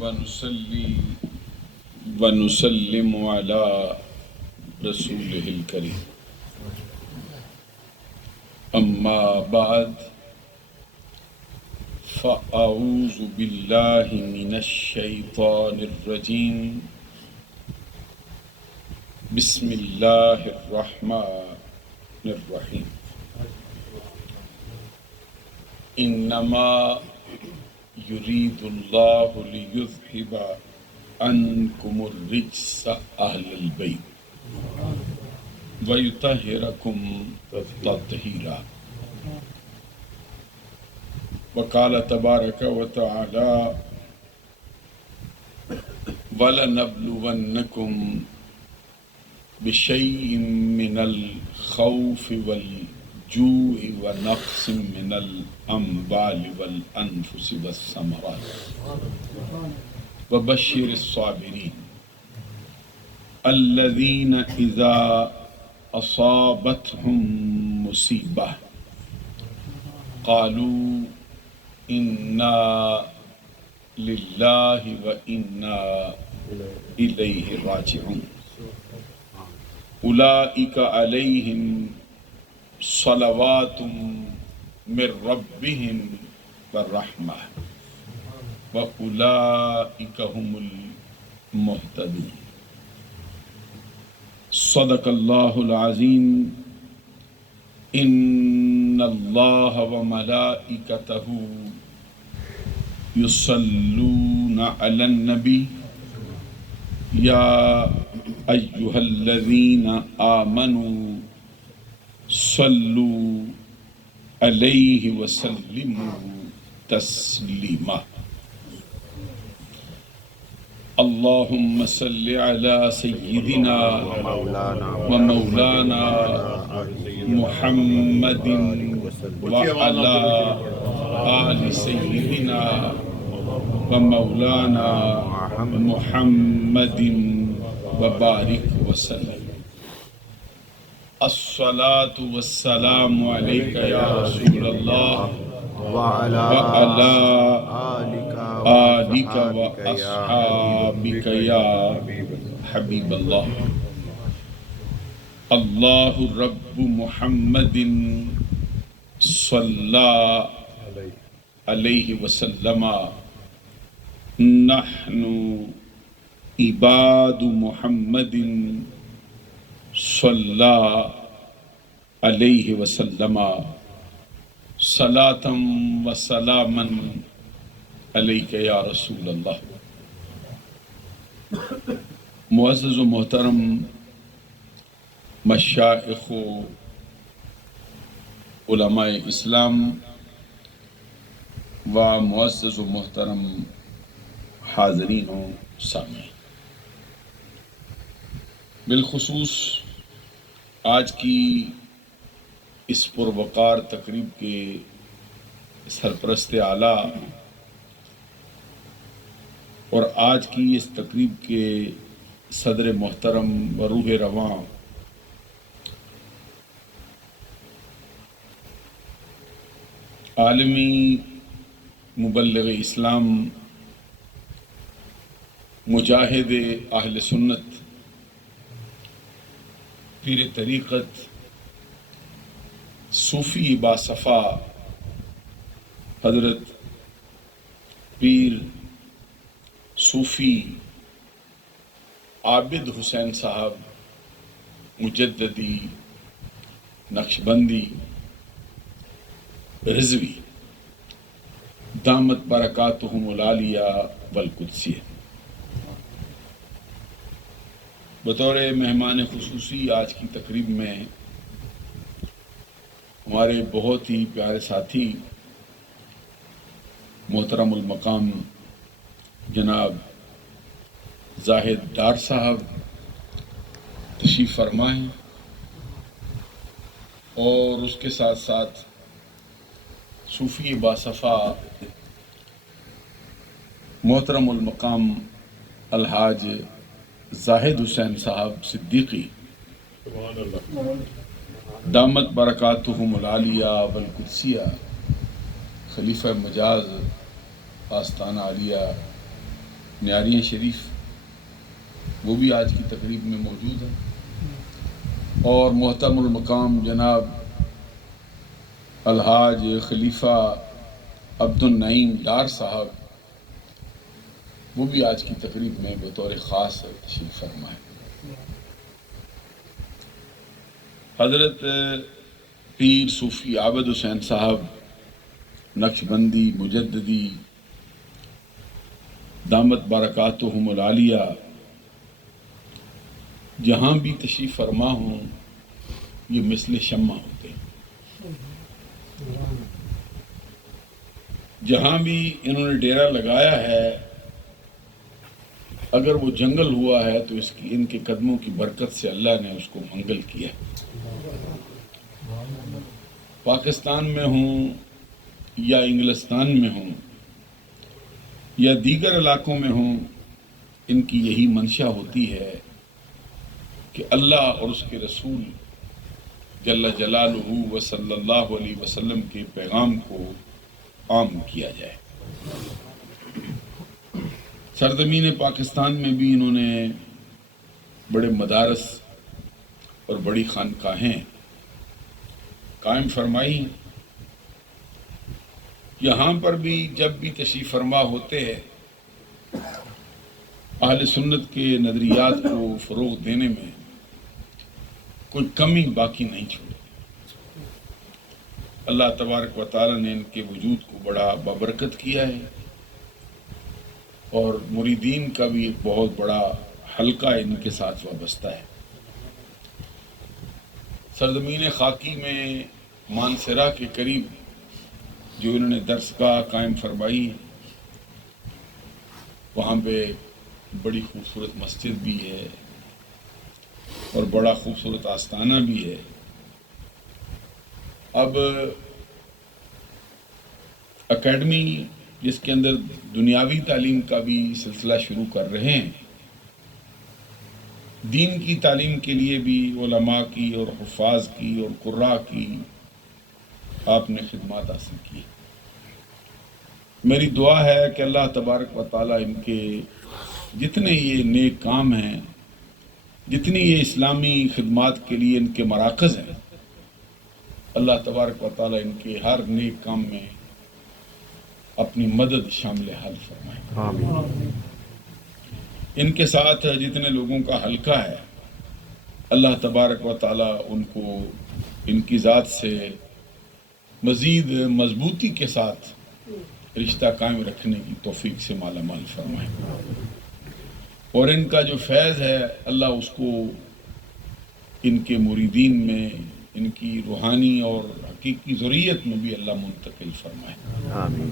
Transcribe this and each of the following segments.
ونصلي ونسلم على رسوله الكريم أما بعد فأعوذ بالله من الشيطان الرجيم بسم الله الرحمن الرحيم إنما يريد الله ليذهب عنكم الرجس أهل البيت ويطهركم تطهيرا وقال تبارك وتعالى وَلَنَبْلُوَنَّكُمْ بِشَيْءٍ مِّنَ الْخَوْفِ وَالْجُوعِ وَنَقْصٍ مِّنَ الْأَمْوَالِ وَالْأَنفُسِ وَالثَّمَرَاتِ وَبَشِّرِ الصَّابِرِينَ الَّذِينَ إِذَا أَصَابَتْهُم مُّصِيبَةٌ قَالُوا إِنَّا لِلَّهِ وَإِنَّا إِلَيْهِ راجعون أولئك عليهم صلوات من ربهم والرحمة وأولئك هم المهتدون صدق الله العظيم إن الله وملائكته يصلون على النبي يا أيها الذين آمنوا صلوا عليه وسلموا تسليما اللهم صل على سيدنا ومولانا محمد وعلى آل سيدنا ومولانا محمد وبارك وسلم الصلاة والسلام عليك يا رسول الله وعلى آلك وأصحابك يا حبيب الله الله رب محمد صلى عليه وسلم نحن عباد محمد صلى عليه وسلم صلاة وسلاما عليك يا رسول الله معزز و محترم مشائخ و علماء اسلام و معزز و محترم حاضرین و سامعین، بالخصوص آج کی اس پروقار تقریب کے سرپرست اعلیٰ اور آج کی اس تقریب کے صدر محترم و روح رواں عالمی مبلغ اسلام مجاہد اہل سنت پیر طریقت صوفی باصفا حضرت پیر صوفی عابد حسین صاحب مجددی نقشبندی رضوی دامت برکاتہم العالیہ والقدسیہ، بطور مہمان خصوصی آج کی تقریب میں ہمارے بہت ہی پیارے ساتھی محترم المقام جناب زاہد ڈار صاحب تشریف فرما ہیں، اور اس کے ساتھ ساتھ صوفی باصفا محترم المقام الحاج زاہد حسین صاحب صدیقی دامت برکاتہم العالیہ والقدسیہ، خلیفہ مجاز آستانہ عالیہ نیاریاں شریف، وہ بھی آج کی تقریب میں موجود ہے، اور محترم المقام جناب الحاج خلیفہ عبد النعیم ڈار صاحب، وہ بھی آج کی تقریب میں بطور خاص تشریف فرما ہے۔ حضرت پیر صوفی عابد حسین صاحب نقشبندی مجددی دامت برکاتہم العالیہ جہاں بھی تشریف فرما ہوں یہ مثل شمع ہوتے ہیں، جہاں بھی انہوں نے ڈیرا لگایا ہے اگر وہ جنگل ہوا ہے تو ان کے قدموں کی برکت سے اللہ نے اس کو منگل کیا۔ پاکستان میں ہوں یا انگلستان میں ہوں یا دیگر علاقوں میں ہوں، ان کی یہی منشا ہوتی ہے کہ اللہ اور اس کے رسول جل جلالہ و صلی اللہ علیہ وسلم کے پیغام کو عام کیا جائے۔ سرزمین پاکستان میں بھی انہوں نے بڑے مدارس اور بڑی خانقاہیں قائم فرمائی۔ یہاں پر بھی جب بھی تشریف فرما ہوتے ہیں اہل سنت کے نظریات کو فروغ دینے میں کوئی کمی باقی نہیں چھوڑی۔ اللہ تبارک و تعالی نے ان کے وجود کو بڑا بابرکت کیا ہے، اور مریدین کا بھی ایک بہت بڑا حلقہ ان کے ساتھ وابستہ ہے۔ سرزمین خاکی میں مانسرا کے قریب جو انہوں نے درسگاہ قائم فرمائی، وہاں پہ بڑی خوبصورت مسجد بھی ہے اور بڑا خوبصورت آستانہ بھی ہے۔ اب اکیڈمی جس کے اندر دنیاوی تعلیم کا بھی سلسلہ شروع کر رہے ہیں، دین کی تعلیم کے لیے بھی علماء کی اور حفاظ کی اور قراء کی آپ نے خدمات حاصل کی۔ میری دعا ہے کہ اللہ تبارک و تعالیٰ ان کے جتنے یہ نیک کام ہیں، جتنی یہ اسلامی خدمات کے لیے ان کے مراکز ہیں، اللہ تبارک و تعالیٰ ان کے ہر نیک کام میں اپنی مدد شامل حال فرمائے۔ آمین۔ ان کے ساتھ جتنے لوگوں کا حلقہ ہے، اللہ تبارک و تعالیٰ ان کو ان کی ذات سے مزید مضبوطی کے ساتھ رشتہ قائم رکھنے کی توفیق سے مالا مال فرمائے، اور ان کا جو فیض ہے اللہ اس کو ان کے مریدین میں، ان کی روحانی اور حقیقی ذریت میں بھی اللہ منتقل فرمائے۔ آمین۔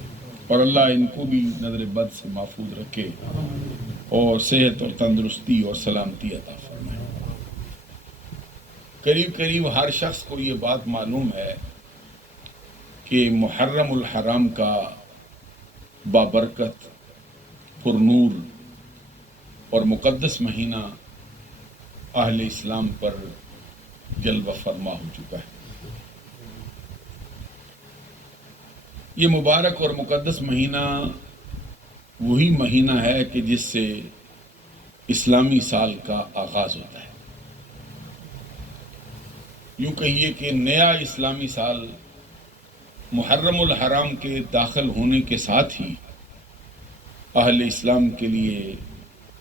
اور اللہ ان کو بھی نظر بد سے محفوظ رکھے اور صحت اور تندرستی اور سلامتی عطا فرمائے۔ قریب قریب ہر شخص کو یہ بات معلوم ہے کہ محرم الحرام کا بابرکت، پر نور اور مقدس مہینہ اہل اسلام پر جلوہ فرما ہو چکا ہے۔ یہ مبارک اور مقدس مہینہ وہی مہینہ ہے کہ جس سے اسلامی سال کا آغاز ہوتا ہے۔ یوں کہیے کہ نیا اسلامی سال محرم الحرام کے داخل ہونے کے ساتھ ہی اہل اسلام کے لیے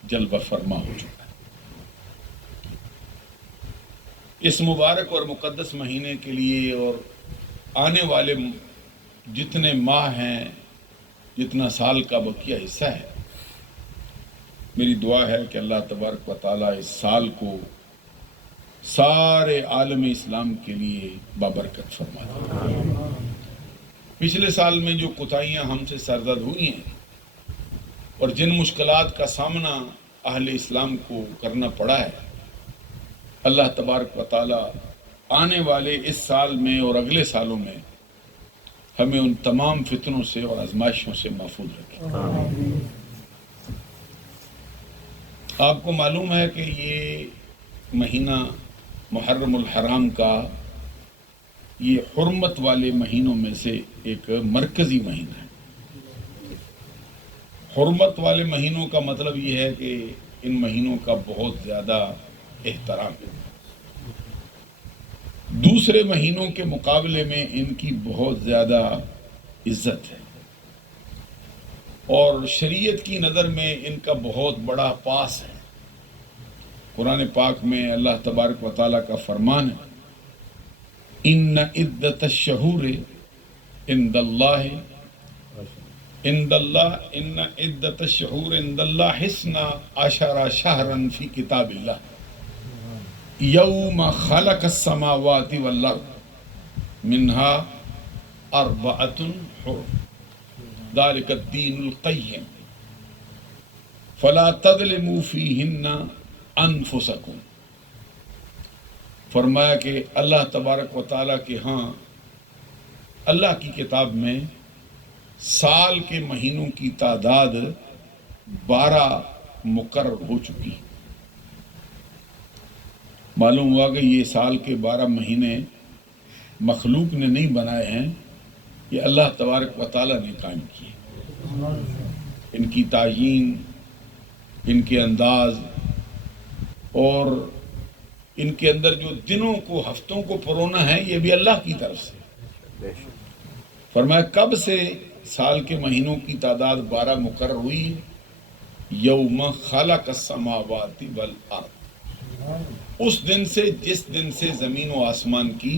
جلوہ فرما ہو چکا ہے۔ اس مبارک اور مقدس مہینے کے لیے اور آنے والے جتنے ماہ ہیں، جتنا سال کا بقیہ حصہ ہے، میری دعا ہے کہ اللہ تبارک و تعالیٰ اس سال کو سارے عالم اسلام کے لیے بابرکت فرما دے۔ پچھلے سال میں جو کوتاہیاں ہم سے سرزد ہوئی ہیں اور جن مشکلات کا سامنا اہل اسلام کو کرنا پڑا ہے، اللہ تبارک و تعالیٰ آنے والے اس سال میں اور اگلے سالوں میں ہمیں ان تمام فتنوں سے اور آزمائشوں سے محفوظ رکھے۔ آپ کو معلوم ہے کہ یہ مہینہ محرم الحرام کا یہ حرمت والے مہینوں میں سے ایک مرکزی مہینہ ہے۔ حرمت والے مہینوں کا مطلب یہ ہے کہ ان مہینوں کا بہت زیادہ احترام ہے، دوسرے مہینوں کے مقابلے میں ان کی بہت زیادہ عزت ہے، اور شریعت کی نظر میں ان کا بہت بڑا پاس ہے۔ قرآن پاک میں اللہ تبارک و تعالیٰ کا فرمان ہے، ان عدت الشہور عند اللہ ان عدت الشہور عند اللہ اثنا عشر شہرا فی کتاب اللہ یوم خلق السماوات والارض منها اربعۃ حرم ذلک الدین القیم فلا تظلموا فیہن انفسکم۔ فرمایا کہ اللہ تبارک و تعالیٰ کے ہاں اللہ کی کتاب میں سال کے مہینوں کی تعداد 12 مقرر ہو چکی۔ معلوم ہوا کہ یہ سال کے 12 مہینے مخلوق نے نہیں بنائے ہیں، یہ اللہ تبارک و تعالیٰ نے قائم کیے۔ ان کی تعیین، ان کے انداز اور ان کے اندر جو دنوں کو ہفتوں کو پرونا ہے یہ بھی اللہ کی طرف سے۔ فرمایا کب سے سال کے مہینوں کی تعداد 12 مقرر ہوئی؟ یوم خلق السماوات والارض، اس دن سے جس دن سے زمین و آسمان کی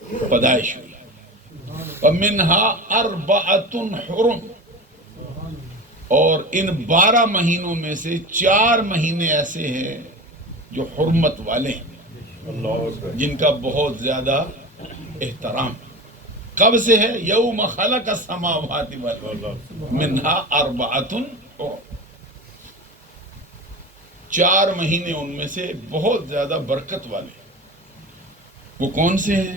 پیدائش ہوئی۔ وَمِنْهَا أَرْبَعَةٌ حُرُمٌ، اور ان 12 مہینوں میں سے 4 مہینے ایسے ہیں جو حرمت والے ہیں، جن کا بہت زیادہ احترام ہے۔ کب سے ہے؟ یوم خلق السماوات والارض منہا اربعۃ حرم، 4 مہینے ان میں سے بہت زیادہ برکت والے۔ وہ کون سے ہیں؟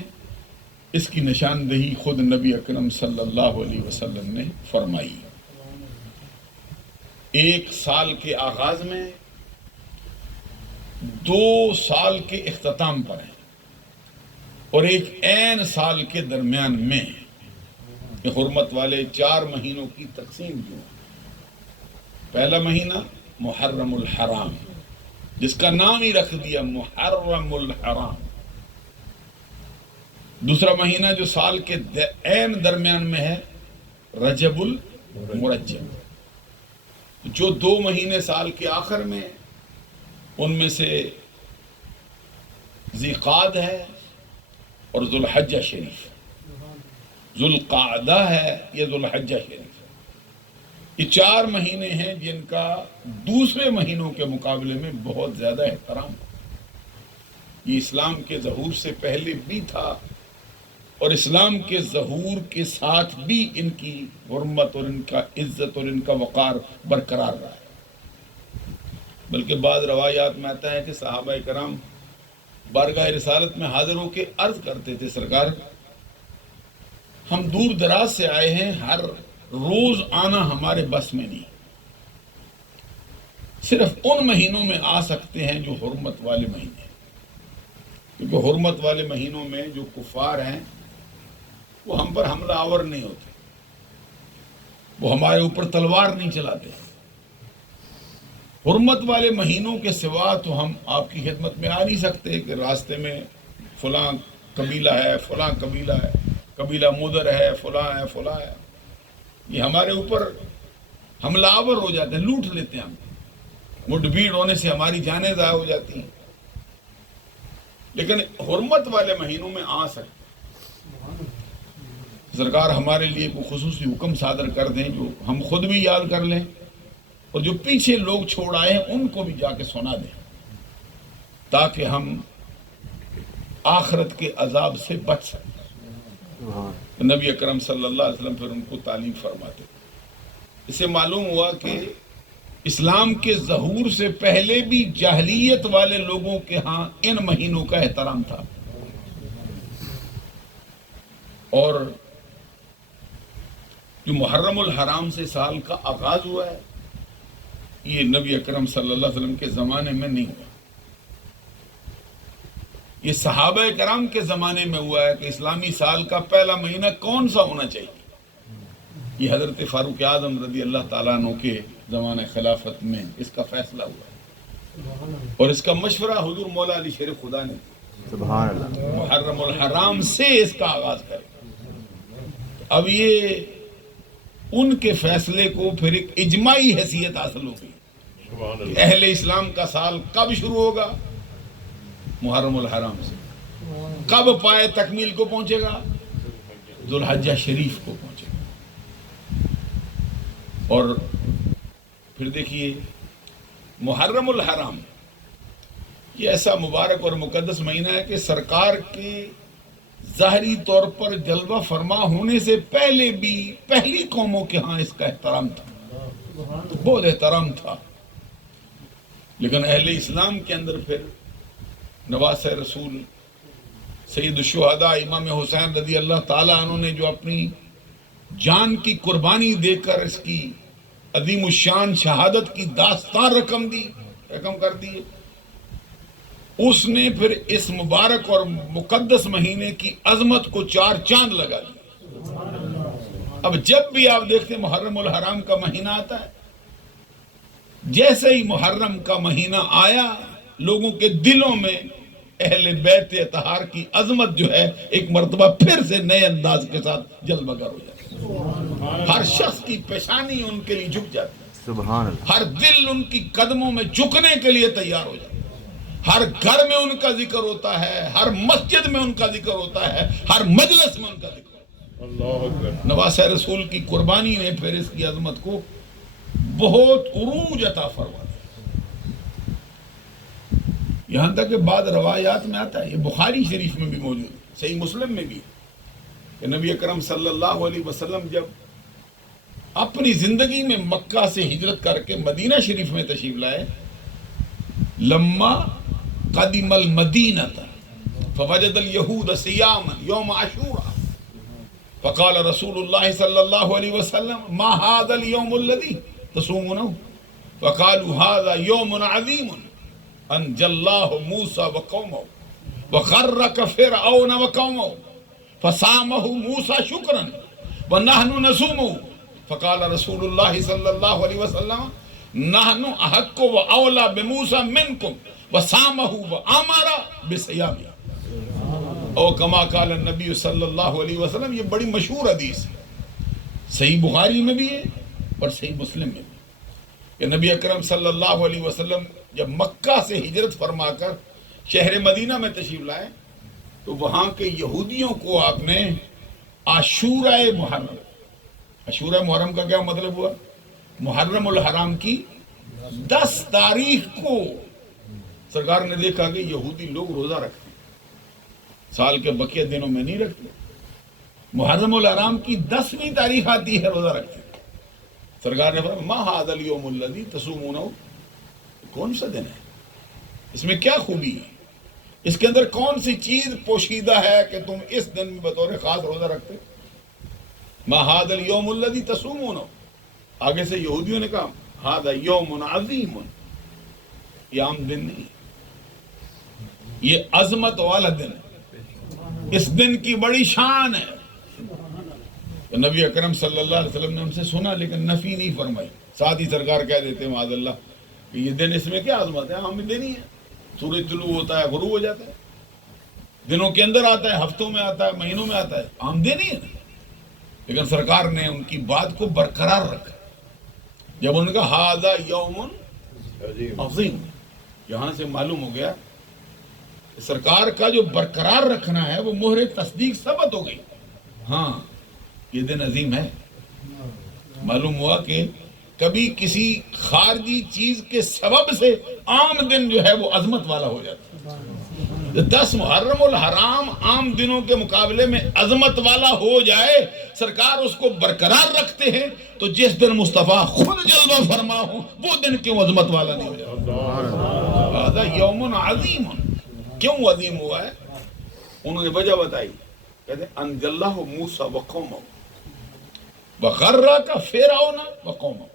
اس کی نشاندہی خود نبی اکرم صلی اللہ علیہ وسلم نے فرمائی۔ ایک سال کے آغاز میں، 2 سال کے اختتام پر ہے، اور ایک عین سال کے درمیان میں یہ حرمت والے 4 مہینوں کی تقسیم کیوں؟ پہلا مہینہ محرم الحرام، جس کا نام ہی رکھ دیا محرم الحرام۔ دوسرا مہینہ جو سال کے عین درمیان میں ہے رجب المرجب۔ جو 2 مہینے سال کے آخر میں، ان میں سے ذی قعدہ ہے اور ذوالحجہ شریف، ذوالقعدہ ہے یا ذوالحجہ شریف۔ یہ 4 مہینے ہیں جن کا دوسرے مہینوں کے مقابلے میں بہت زیادہ احترام ہے۔ یہ اسلام کے ظہور سے پہلے بھی تھا، اور اسلام کے ظہور کے ساتھ بھی ان کی حرمت اور ان کا عزت اور ان کا وقار برقرار رہا ہے۔ بلکہ بعض روایات میں آتا ہے کہ صحابہ کرام بارگاہ رسالت میں حاضر ہو کے عرض کرتے تھے، سرکار ہم دور دراز سے آئے ہیں، ہر روز آنا ہمارے بس میں نہیں، صرف ان مہینوں میں آ سکتے ہیں جو حرمت والے مہینے ہیں، کیونکہ حرمت والے مہینوں میں جو کفار ہیں وہ ہم پر حملہ آور نہیں ہوتے، وہ ہمارے اوپر تلوار نہیں چلاتے۔ حرمت والے مہینوں کے سوا تو ہم آپ کی خدمت میں آ نہیں سکتے کہ راستے میں فلاں قبیلہ ہے، فلاں قبیلہ ہے، قبیلہ مدر ہے، فلاں ہے، فلاں ہے، یہ ہمارے اوپر حملہ آور ہو جاتے ہیں، لوٹ لیتے ہیں ہم، مڈ بھیڑ ہونے سے ہماری جانیں ضائع ہو جاتی ہیں۔ لیکن حرمت والے مہینوں میں آ سکتے، سرکار ہمارے لیے کوئی خصوصی حکم صادر کر دیں جو ہم خود بھی یاد کر لیں، اور جو پیچھے لوگ چھوڑ آئے ہیں ان کو بھی جا کے سنا دیں، تاکہ ہم آخرت کے عذاب سے بچ سکیں۔ نبی اکرم صلی اللہ علیہ وسلم پھر ان کو تعلیم فرماتے۔ اس سے معلوم ہوا کہ اسلام کے ظہور سے پہلے بھی جاہلیت والے لوگوں کے ہاں ان مہینوں کا احترام تھا، اور جو محرم الحرام سے سال کا آغاز ہوا ہے یہ نبی اکرم صلی اللہ علیہ وسلم کے زمانے میں نہیں ہوا، یہ صحابہ کرام کے زمانے میں ہوا ہے کہ اسلامی سال کا پہلا مہینہ کون سا ہونا چاہیے۔ یہ حضرت فاروق اعظم رضی اللہ تعالیٰ عنہ کے زمانہ خلافت میں اس کا فیصلہ ہوا، اور اس کا مشورہ حضور مولا علی شیر خدا نے سبحان اللہ، محرم الحرام سے اس کا آغاز کرے۔ اب یہ ان کے فیصلے کو پھر ایک اجماعی حیثیت حاصل ہو گئی کہ اہل اسلام کا سال کب شروع ہوگا؟ محرم الحرام سے۔ کب پائے تکمیل کو پہنچے گا؟ ذو الحجہ شریف کو پہنچے گا۔ اور پھر دیکھیے محرم الحرام یہ ایسا مبارک اور مقدس مہینہ ہے کہ سرکار کے ظاہری طور پر جلوہ فرما ہونے سے پہلے بھی پہلی قوموں کے ہاں اس کا احترام تھا، بہت احترام تھا، لیکن اہل اسلام کے اندر پھر نواسہ رسول سید الشہداء امام حسین رضی اللہ تعالیٰ عنہ نے جو اپنی جان کی قربانی دے کر اس کی عظیم الشان شہادت کی داستان رقم کر دی، اس نے پھر اس مبارک اور مقدس مہینے کی عظمت کو چار چاند لگا دی۔ اب جب بھی آپ دیکھتے ہیں محرم الحرام کا مہینہ آتا ہے، جیسے ہی محرم کا مہینہ آیا لوگوں کے دلوں میں اہل بیت اطہار کی عظمت جو ہے ایک مرتبہ پھر سے نئے انداز کے ساتھ جلوگر ہو جاتی ہے۔ ہر شخص کی پیشانی ان کے لیے جھک جاتی ہے، سبحان اللہ، ہر دل ان کی قدموں میں جھکنے کے لیے تیار ہو جاتا ہے، ہر گھر میں ان کا ذکر ہوتا ہے، ہر مسجد میں ان کا ذکر ہوتا ہے، ہر مجلس میں ان کا ذکر ہوتا ہے۔ نواسہ رسول کی قربانی نے پھر اس کی عظمت کو بہت عروج عطا فرما دیا، یہاں تک کہ بعض روایات میں آتا ہے، یہ بخاری شریف میں بھی موجود ہے، صحیح مسلم میں بھی، کہ نبی اکرم صلی اللہ علیہ وسلم جب اپنی زندگی میں مکہ سے ہجرت کر کے مدینہ شریف میں تشریف لائے، لما قدم المدینہ فوجد الیہود صیاما یوم عاشوراء فقال رسول اللہ صلی اللہ علیہ وسلم ما هذا اليوم الذي تصومونه فقالوا هذا يوم عظيم انجى الله موسى وقومه وغرق فرعون وقومه فصامه موسى شكرا ونحن نصومه فقال رسول الله صلی اللہ علیہ وسلم نحن احق واولى بموسى منكم وصامه وامر بصيامه او کما قال النبی صلی اللہ علیہ وسلم۔ یہ بڑی مشہور حدیث ہے، صحیح بخاری میں بھی ہے اور صحیح مسلم میں بھی، کہ نبی اکرم صلی اللہ علیہ وسلم جب مکہ سے ہجرت فرما کر شہر مدینہ میں تشریف لائے تو وہاں کے یہودیوں کو آپ نے عاشورہ محرم، عاشورہ محرم کا کیا مطلب ہوا؟ محرم الحرام کی 10 تاریخ کو سرکار نے دیکھا کہ یہودی لوگ روزہ رکھتے ہیں، سال کے بقیہ دنوں میں نہیں رکھتے، محرم الحرام کی 10ویں تاریخ آتی ہے روزہ رکھتے ہیں۔ سرکار نے فرمایا ما هذا اليوم الذي تصومونه، کون سا دن ہے، اس میں کیا خوبی ہے، اس کے اندر کون سی چیز پوشیدہ ہے کہ تم اس دن میں بطور خاص روزہ رکھتے؟ ما هذا اليوم الذي تصومونه، آگے سے یہودیوں نے کہا هذا يوم عظیم، یہ عام دن نہیں، یہ عظمت والا دن ہے، اس دن کی بڑی شان ہے۔ تو نبی اکرم صلی اللہ علیہ وسلم نے ہم سے سنا لیکن نفی نہیں فرمائی، ساتھ ہی سرکار کہہ دیتے ہیں معاذ اللہ کہ یہ دن، اس میں کیا عظمت ہے، عام دن ہی ہے، سورج طلوع ہوتا ہے غروب ہو جاتا ہے، دنوں کے اندر آتا ہے، ہفتوں میں آتا ہے، مہینوں میں آتا ہے، عام دن ہی ہے۔ لیکن سرکار نے ان کی بات کو برقرار رکھا، جب ان کا ھذا یوم عظیم، یہاں سے معلوم ہو گیا سرکار کا جو برقرار رکھنا ہے وہ مہر تصدیق ثبت ہو گئی، ہاں یہ دن عظیم ہے۔ معلوم ہوا کہ کبھی کسی خارجی چیز کے سبب سے عام دن جو ہے وہ عظمت والا ہو جاتا ہے۔ 10 محرم الحرام عام دنوں کے مقابلے میں عظمت والا ہو جائے، سرکار اس کو برقرار رکھتے ہیں، تو جس دن مصطفیٰ خود جلوہ فرما ہو وہ دن کیوں عظمت والا نہیں ہو جاتا؟ ھذا یوم عظیم، کیوں عظیم ہوا ہے؟ انہوں نے وجہ بتائی، کہتے ہیں انجى الله موسى وقومه وغرق فرعون وقومه،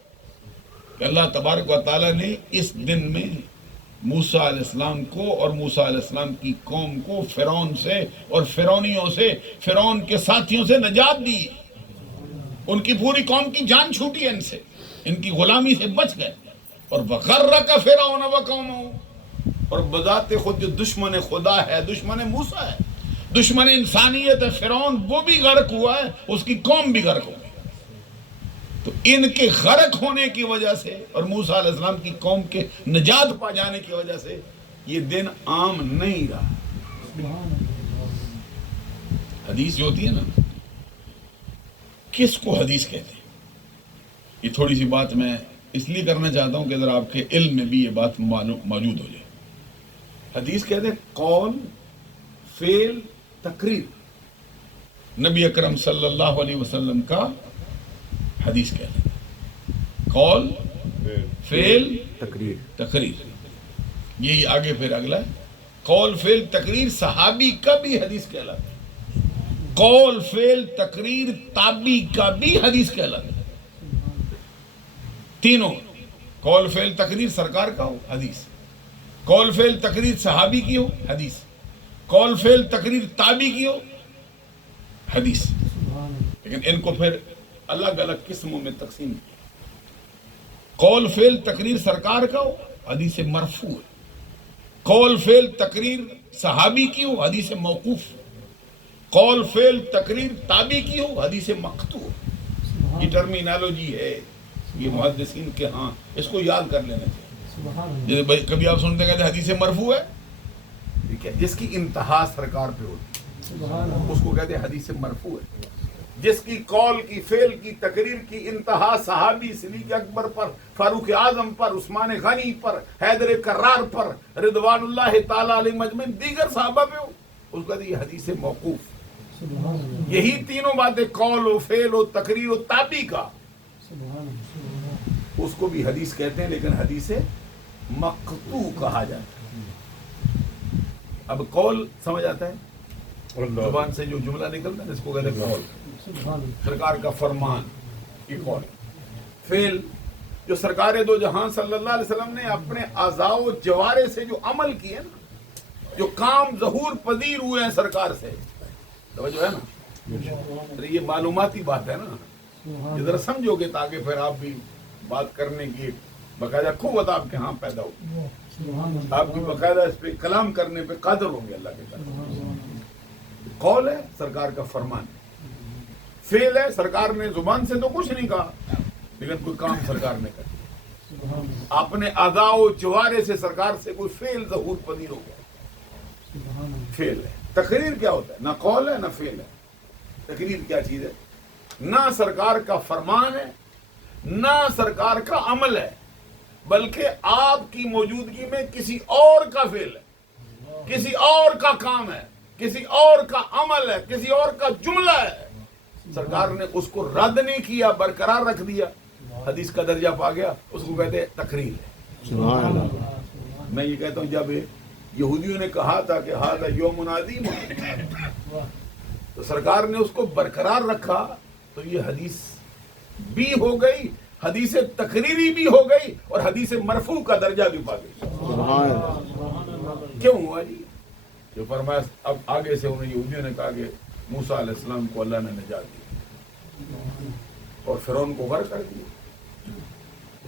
کہ اللہ تبارک و تعالیٰ نے اس دن میں موسیٰ علیہ السلام کو اور موسیٰ علیہ السلام کی قوم کو فرعون سے اور فرعونیوں سے، فرعون کے ساتھیوں سے نجات دی۔ ان کی پوری قوم کی جان چھوٹی ہے ان سے، ان کی غلامی سے بچ گئے. اور وغرک فرعون وقومہ، اور بذات خود جو دشمن خدا ہے، دشمن موسیٰ ہے، دشمن انسانیت ہے فرعون، وہ بھی غرق ہوا ہے، اس کی قوم بھی غرق ہو گئی. تو ان کے غرق ہونے کی وجہ سے اور موسیٰ علیہ السلام کی قوم کے نجات پا جانے کی وجہ سے یہ دن عام نہیں رہا. حدیث جو ہوتی ہے نا، کس کو حدیث کہتے ہیں؟ یہ تھوڑی سی بات میں اس لیے کرنا چاہتا ہوں کہ اگر آپ کے علم میں بھی یہ بات موجود ہو جائے. حدیث کہتے ہیں قول، فعل، تقریر. نبی اکرم صلی اللہ علیہ وسلم کا حدیث کہتے ہیں قول، فعل، تقریر. یہی آگے پھر اگلا ہے قول، فعل، تقریر. صحابی کا بھی حدیث کہلاتا ہے. قول، فعل، تقریر تابعی کا بھی حدیث کہلاتا ہے. تینوں، قول، فعل، تقریر سرکار کا ہو حدیث، قول، فعل، تقریر صحابی کی ہو حدیث، قول، فعل، تقریر تابعی کی ہو حدیث. لیکن ان کو پھر الگ الگ قسموں میں تقسیم کیا. قول، فعل، تقریر سرکار کا ہو حدیث مرفوع ہے. قول، فعل، تقریر صحابی کی ہو حدیث موقوف. قول، فعل، تقریر تابعی کی ہو حدیث مقطوع. یہ ٹرمینالوجی ہے یہ محدثین کے ہاں، اس کو یاد کر لینا چاہیے. جیسے کبھی آپ سنتے کہتے حدیث مرفوع ہے، ٹھیک ہے، جس کی انتہا سرکار پہ ہوتی ہے اس کو کہتے ہیں حدیث مرفوع ہے. جس کی قول کی، فعل کی، تقریر کی انتہا صحابی صدیق اکبر پر، فاروق اعظم پر، عثمان غنی پر، حیدر کرار پر، رضوان اللہ تعالی علیہ مجمعین دیگر صحابہ پہ ہو، اس کو کہتے ہیں یہ حدیث موقوف. یہی تینوں باتیں قول و فعل و تقریر و تابعی کا، اس کو بھی حدیث کہتے ہیں، لیکن حدیث مقطوع کہا جاتا ہے. اب قول سمجھ آتا ہے، زبان سے جو جملہ نکلتا ہے اس کو کہتے ہیں قول، سرکار کا فرمان، یہ قول. فعل، جو سرکار دو جہاں صلی اللہ علیہ وسلم نے اپنے اعضاء و جوارے سے جو عمل کیے نا، جو کام ظہور پذیر ہوئے ہیں سرکار سے، توجہ ہے نا، یہ معلوماتی بات ہے نا، یہ ذرا سمجھو گے تاکہ پھر آپ بھی بات کرنے کی ایک باقاعدہ قوت آپ کے ہاں پیدا ہوگی، آپ کی باقاعدہ اس پہ کلام کرنے پہ قادر ہوں گے اللہ کے طرف. قول ہے سرکار کا فرمان، فعل ہے سرکار نے زبان سے تو کچھ نہیں کہا لیکن کوئی کام سرکار نے کر دیا، اپنے اعضاء و جوارے سے سرکار سے کوئی فعل ظہور پذیر ہو گیا، فعل ہے. تقریر کیا ہوتا ہے؟ نہ قول ہے نہ فعل ہے. تقریر کیا چیز ہے؟ نہ سرکار کا فرمان ہے نہ سرکار کا عمل ہے، بلکہ آپ کی موجودگی میں کسی اور کا فعل ہے، کسی اور کا کام ہے، کسی اور کا عمل ہے، کسی اور کا جملہ ہے. سرکار نے اس کو رد نہیں کیا، برقرار رکھ دیا، حدیث کا درجہ پا گیا، اس کو کہتے ہیں تقریر ہے. میں یہ کہتا ہوں جب یہودیوں نے کہا تھا کہ ہذا یوم عظیم، تو سرکار نے اس کو برقرار رکھا، تو یہ حدیث بھی ہو گئی، حدیث تقریری بھی ہو گئی اور حدیث مرفوع کا درجہ بھی پا گئی. کیوں ہوا جی؟ جو فرمایا اب آگے سے انہیں یہودیوں نے کہا کہ موسیٰ علیہ السلام کو اللہ نے نجات دی اور فرعون کو غرق کر دیا.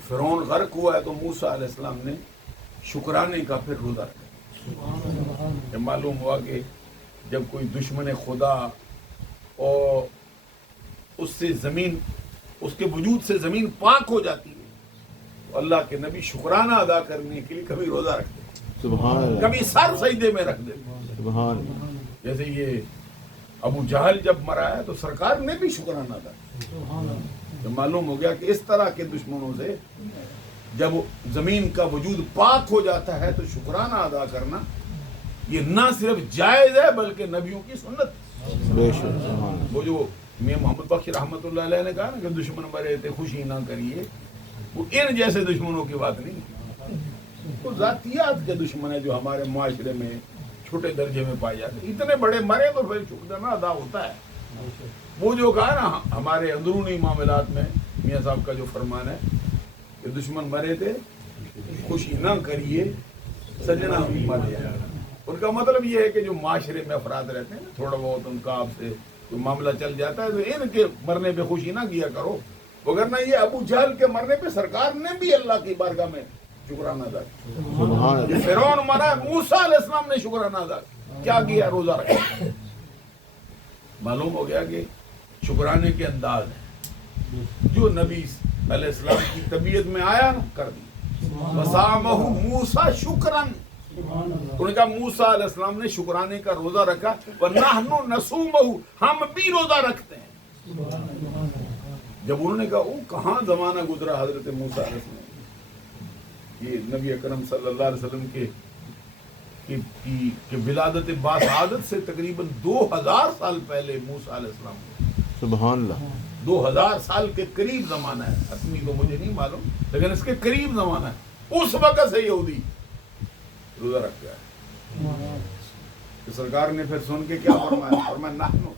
فرعون غرق ہوا ہے تو موسیٰ علیہ السلام نے شکرانے کا پھر روزہ رکھا. یہ معلوم ہوا کہ جب کوئی دشمن خدا اور اس سے زمین، اس کے وجود سے زمین پاک ہو جاتی ہے تو اللہ کے نبی شکرانہ ادا کرنے کے لیے کبھی روزہ رکھتے، کبھی سر سجدے میں رکھ دیتے. جیسے یہ ابو جہل جب مرا ہے تو سرکار نے بھی شکرانہ ادا کیا. تو معلوم ہو گیا کہ اس طرح کے دشمنوں سے جب زمین کا وجود پاک ہو جاتا ہے تو شکرانہ ادا کرنا یہ نہ صرف جائز ہے بلکہ نبیوں کی سنت. وہ جو میاں محمد بخش رحمۃ اللہ علیہ نے کہا نا کہ دشمن مرے تھے خوشی نہ کریے، وہ ان جیسے دشمنوں کی بات نہیں، وہ ذاتیات کے دشمن ہے جو ہمارے معاشرے میں چھوٹے درجے میں پائے جاتے ہیں. اتنے بڑے مرے تو پھر شکرانہ ادا ہوتا ہے. وہ جو کہا نا ہمارے اندرونی معاملات میں میاں صاحب کا جو فرمان ہے کہ دشمن مرے تھے خوشی نہ کریے سجنا بھی مر جائے. ان کا مطلب یہ ہے کہ جو معاشرے میں افراد رہتے ہیں تھوڑا بہت ان کا آپ سے تو معاملہ چل جاتا ہے تو ان کے مرنے پہ خوشی نہ کیا کرو، وگرنہ یہ ابو جہل کے مرنے پہ سرکار نے بھی اللہ کی بارگاہ میں شکرانہ ادا کیا. یہ فرعون مرا، موسیٰ علیہ السلام نے شکرانہ ادا کیا کیا؟ روزہ رکھا. معلوم ہو گیا کہ شکرانے کے انداز ہے جو نبی علیہ السلام کی طبیعت میں آیا نا کر دی. وَصَامَهُ مُوسَىٰ شُكْرًا، انہوں نے کہا موسیٰ علیہ السلام نے شکرانے کا روزہ رکھا. وَنَحْنُ نَصُومَهُ، ہم بھی روزہ رکھتے ہیں. جب انہوں نے کہا کہاں زمانہ گزرا حضرت موسیٰ علیہ السلام، یہ نبی اکرم صلی اللہ علیہ وسلم کے ولادت باسعادت سے تقریباً 2000 سال پہلے موسیٰ علیہ السلام. سبحان اللہ. 2000 سال کے قریب زمانہ ہے، حتمی تو مجھے نہیں معلوم لیکن اس کے قریب زمانہ ہے. اس وقت سے یہودی روزہ رکھ گیا ہے. تو سرکار نے پھر سن کے کیا فرمایا؟ فرمایا نحنو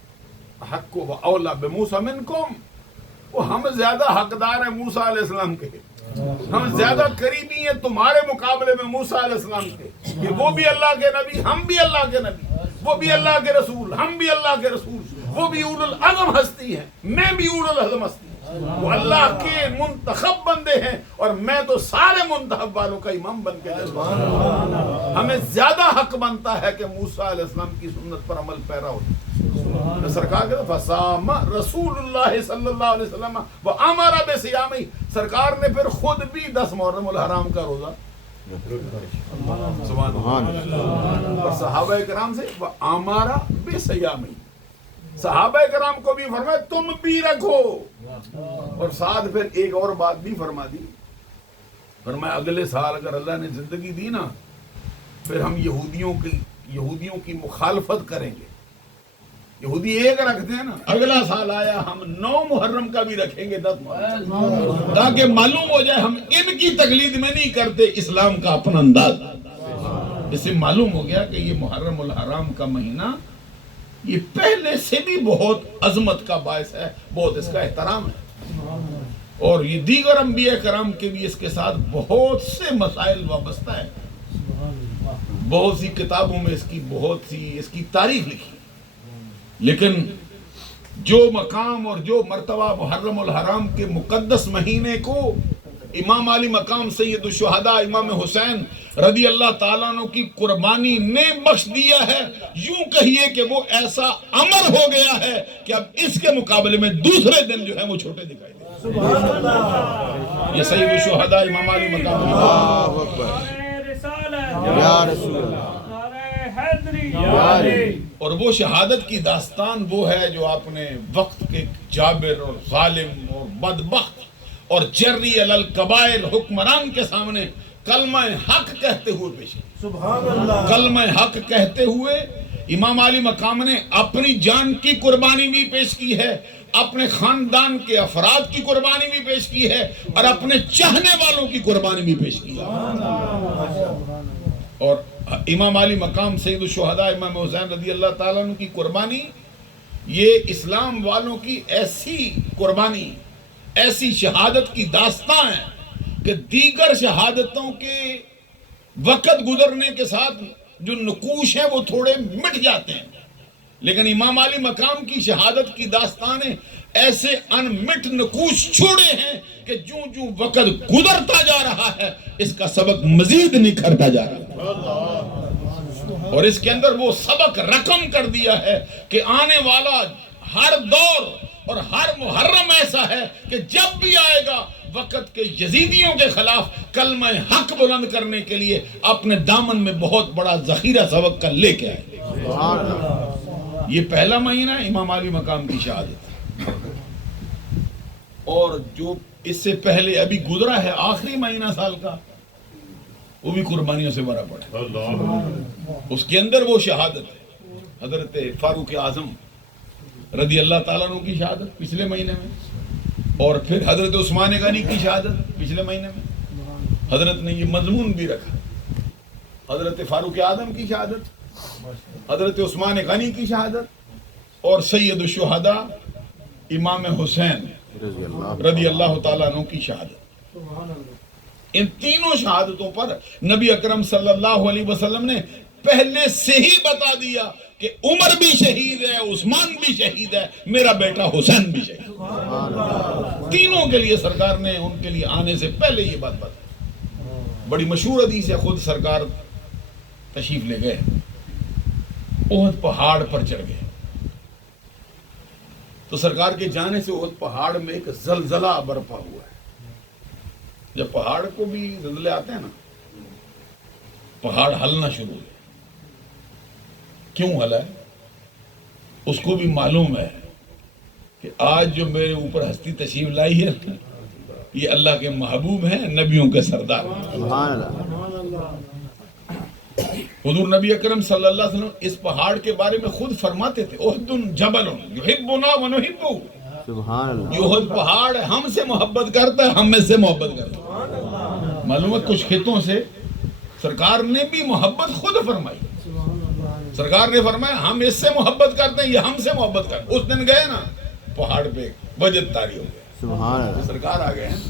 احق و اولا بموسیٰ منکم، وہ ہم زیادہ حقدار ہیں موسیٰ علیہ السلام کے، ہم زیادہ قریبی ہیں تمہارے مقابلے میں موسیٰ علیہ السلام کے، کہ وہ بھی اللہ کے نبی، ہم بھی اللہ کے نبی، وہ بھی اللہ کے رسول، ہم بھی اللہ کے رسول، وہ بھی اولو العزم ہستی ہے، میں بھی اولو العزم ہستی ہوں. وہ اللہ کے منتخب بندے ہیں اور میں تو سارے منتخب والوں کا امام بن کے جاتا ہوں. ہمیں زیادہ حق بنتا ہے کہ موسیٰ علیہ السلام کی سنت پر عمل پیرا ہو. سرکار کہتا فصام رسول اللہ صلی اللہ علیہ وسلم وامر بصیامہ، سرکار نے پھر خود بھی 10 محرم الحرام کا روزہ سبحان اللہ. اور صحابہ کرام سے وامر بصیامہ، صحابہ کرام کو بھی فرمایا تم بھی رکھو. اور ساتھ پھر ایک اور بات بھی فرما دی، فرمایا اگلے سال اگر اللہ نے زندگی دی نا پھر ہم یہودیوں کی مخالفت کریں گے. یہودی ایک رکھتے ہیں نا، اگلا سال آیا ہم 9 محرم کا بھی رکھیں گے 10 محرم، تاکہ معلوم ہو جائے ہم ان کی تقلید میں نہیں کرتے، اسلام کا اپنا انداز. اس سے معلوم ہو گیا کہ یہ محرم الحرام کا مہینہ یہ پہلے سے بھی بہت عظمت کا باعث ہے، بہت اس کا احترام ہے. اور یہ دیگر انبیاء کرام کے بھی اس کے ساتھ بہت سے مسائل وابستہ ہیں. بہت سی کتابوں میں اس کی تاریخ لکھی، لیکن جو مقام اور جو مرتبہ محرم الحرام کے مقدس مہینے کو امام علی مقام سید الشہداء امام حسین رضی اللہ تعالیٰ عنہ کی قربانی نے بخش دیا ہے، یوں کہیے کہ وہ ایسا امر ہو گیا ہے کہ اب اس کے مقابلے میں دوسرے دن جو ہیں وہ چھوٹے دکھائی دیں. یہ سید الشہداء امام علی مقام یا رسول اللہ. اور وہ شہادت کی داستان وہ ہے جو آپ نے وقت کے جابر اور ظالم اور بدبخت اور جری علی القبائل حکمران کے سامنے کلمہ حق کہتے ہوئے پیش کی. سبحان اللہ. کلمہ حق کہتے ہوئے امام علی مقام نے اپنی جان کی قربانی بھی پیش کی ہے، اپنے خاندان کے افراد کی قربانی بھی پیش کی ہے اور اپنے چاہنے والوں کی قربانی بھی پیش کی ہے. اور امام علی مقام سید الشہداء امام حسین رضی اللہ تعالیٰ عنہ کی قربانی یہ اسلام والوں کی ایسی قربانی، ایسی شہادت کی داستان ہے کہ دیگر شہادتوں کے وقت گزرنے کے ساتھ جو نقوش ہیں وہ تھوڑے مٹ جاتے ہیں، لیکن امام علی مقام کی شہادت کی داستانیں ایسے انمٹ نقوش چھوڑے ہیں کہ جو وقت گزرتا جا رہا ہے اس کا سبق مزید نکھرتا جا رہا ہے. اور اس کے اندر وہ سبق رقم کر دیا ہے کہ آنے والا ہر دور اور ہر محرم ایسا ہے کہ جب بھی آئے گا وقت کے یزیدیوں کے خلاف کلمہ حق بلند کرنے کے لیے اپنے دامن میں بہت بڑا ذخیرہ سبق کا لے کے آئے. یہ پہلا مہینہ امام علی مقام کی شہادت، اور جو اس سے پہلے ابھی گزرا ہے آخری مہینہ سال کا وہ بھی قربانیوں سے بھرا پڑا. اس کے اندر وہ شہادت ہے حضرت فاروق اعظم رضی اللہ تعالیٰ عنہ کی شہادت پچھلے مہینے میں، اور پھر حضرت عثمان غنی کی شہادت پچھلے مہینے میں. حضرت نے یہ مضمون بھی رکھا، حضرت فاروق اعظم کی شہادت، حضرت عثمان غنی کی شہادت اور سید الشہداء امام حسین رضی اللہ تعالیٰ عنہ کی شہادت. ان تینوں شہادتوں پر نبی اکرم صلی اللہ علیہ وسلم نے پہلے سے ہی بتا دیا کہ عمر بھی شہید ہے، عثمان بھی شہید ہے، میرا بیٹا حسین بھی شہید ہے۔ تینوں کے لیے سرکار نے ان کے لیے آنے سے پہلے یہ بات بتائی۔ بڑی مشہور حدیث ہے، خود سرکار تشریف لے گئے، احد پہاڑ پر چڑھ گئے، تو سرکار کے جانے سے احد پہاڑ میں ایک زلزلہ برپا ہوا ہے۔ جب پہاڑ کو بھی زلزلے آتے ہیں نا، پہاڑ ہلنا شروع ہو گیا۔ کیوں ہلا ہے؟ اس کو بھی معلوم ہے کہ آج جو میرے اوپر ہستی تشریف لائی ہے یہ اللہ کے محبوب ہیں، نبیوں کے سردار ہیں۔ حضور نبی اکرم صلی اللہ علیہ وسلم اس پہاڑ کے بارے میں خود فرماتے تھے، احد جبل یحبنا ونحبہ، یہ احد پہاڑ ہے، ہم سے محبت کرتا ہے، ہم میں سے محبت کرتا ہے۔ معلوم ہے کچھ خطوں سے سرکار نے بھی محبت خود فرمائی۔ سرکار نے فرمایا ہم اس سے محبت کرتے ہیں، یہ ہم سے محبت کرتے ہیں۔ اس دن گئے نا پہاڑ پہ وجد طاری ہو گیا، سرکار آ گئے ہیں،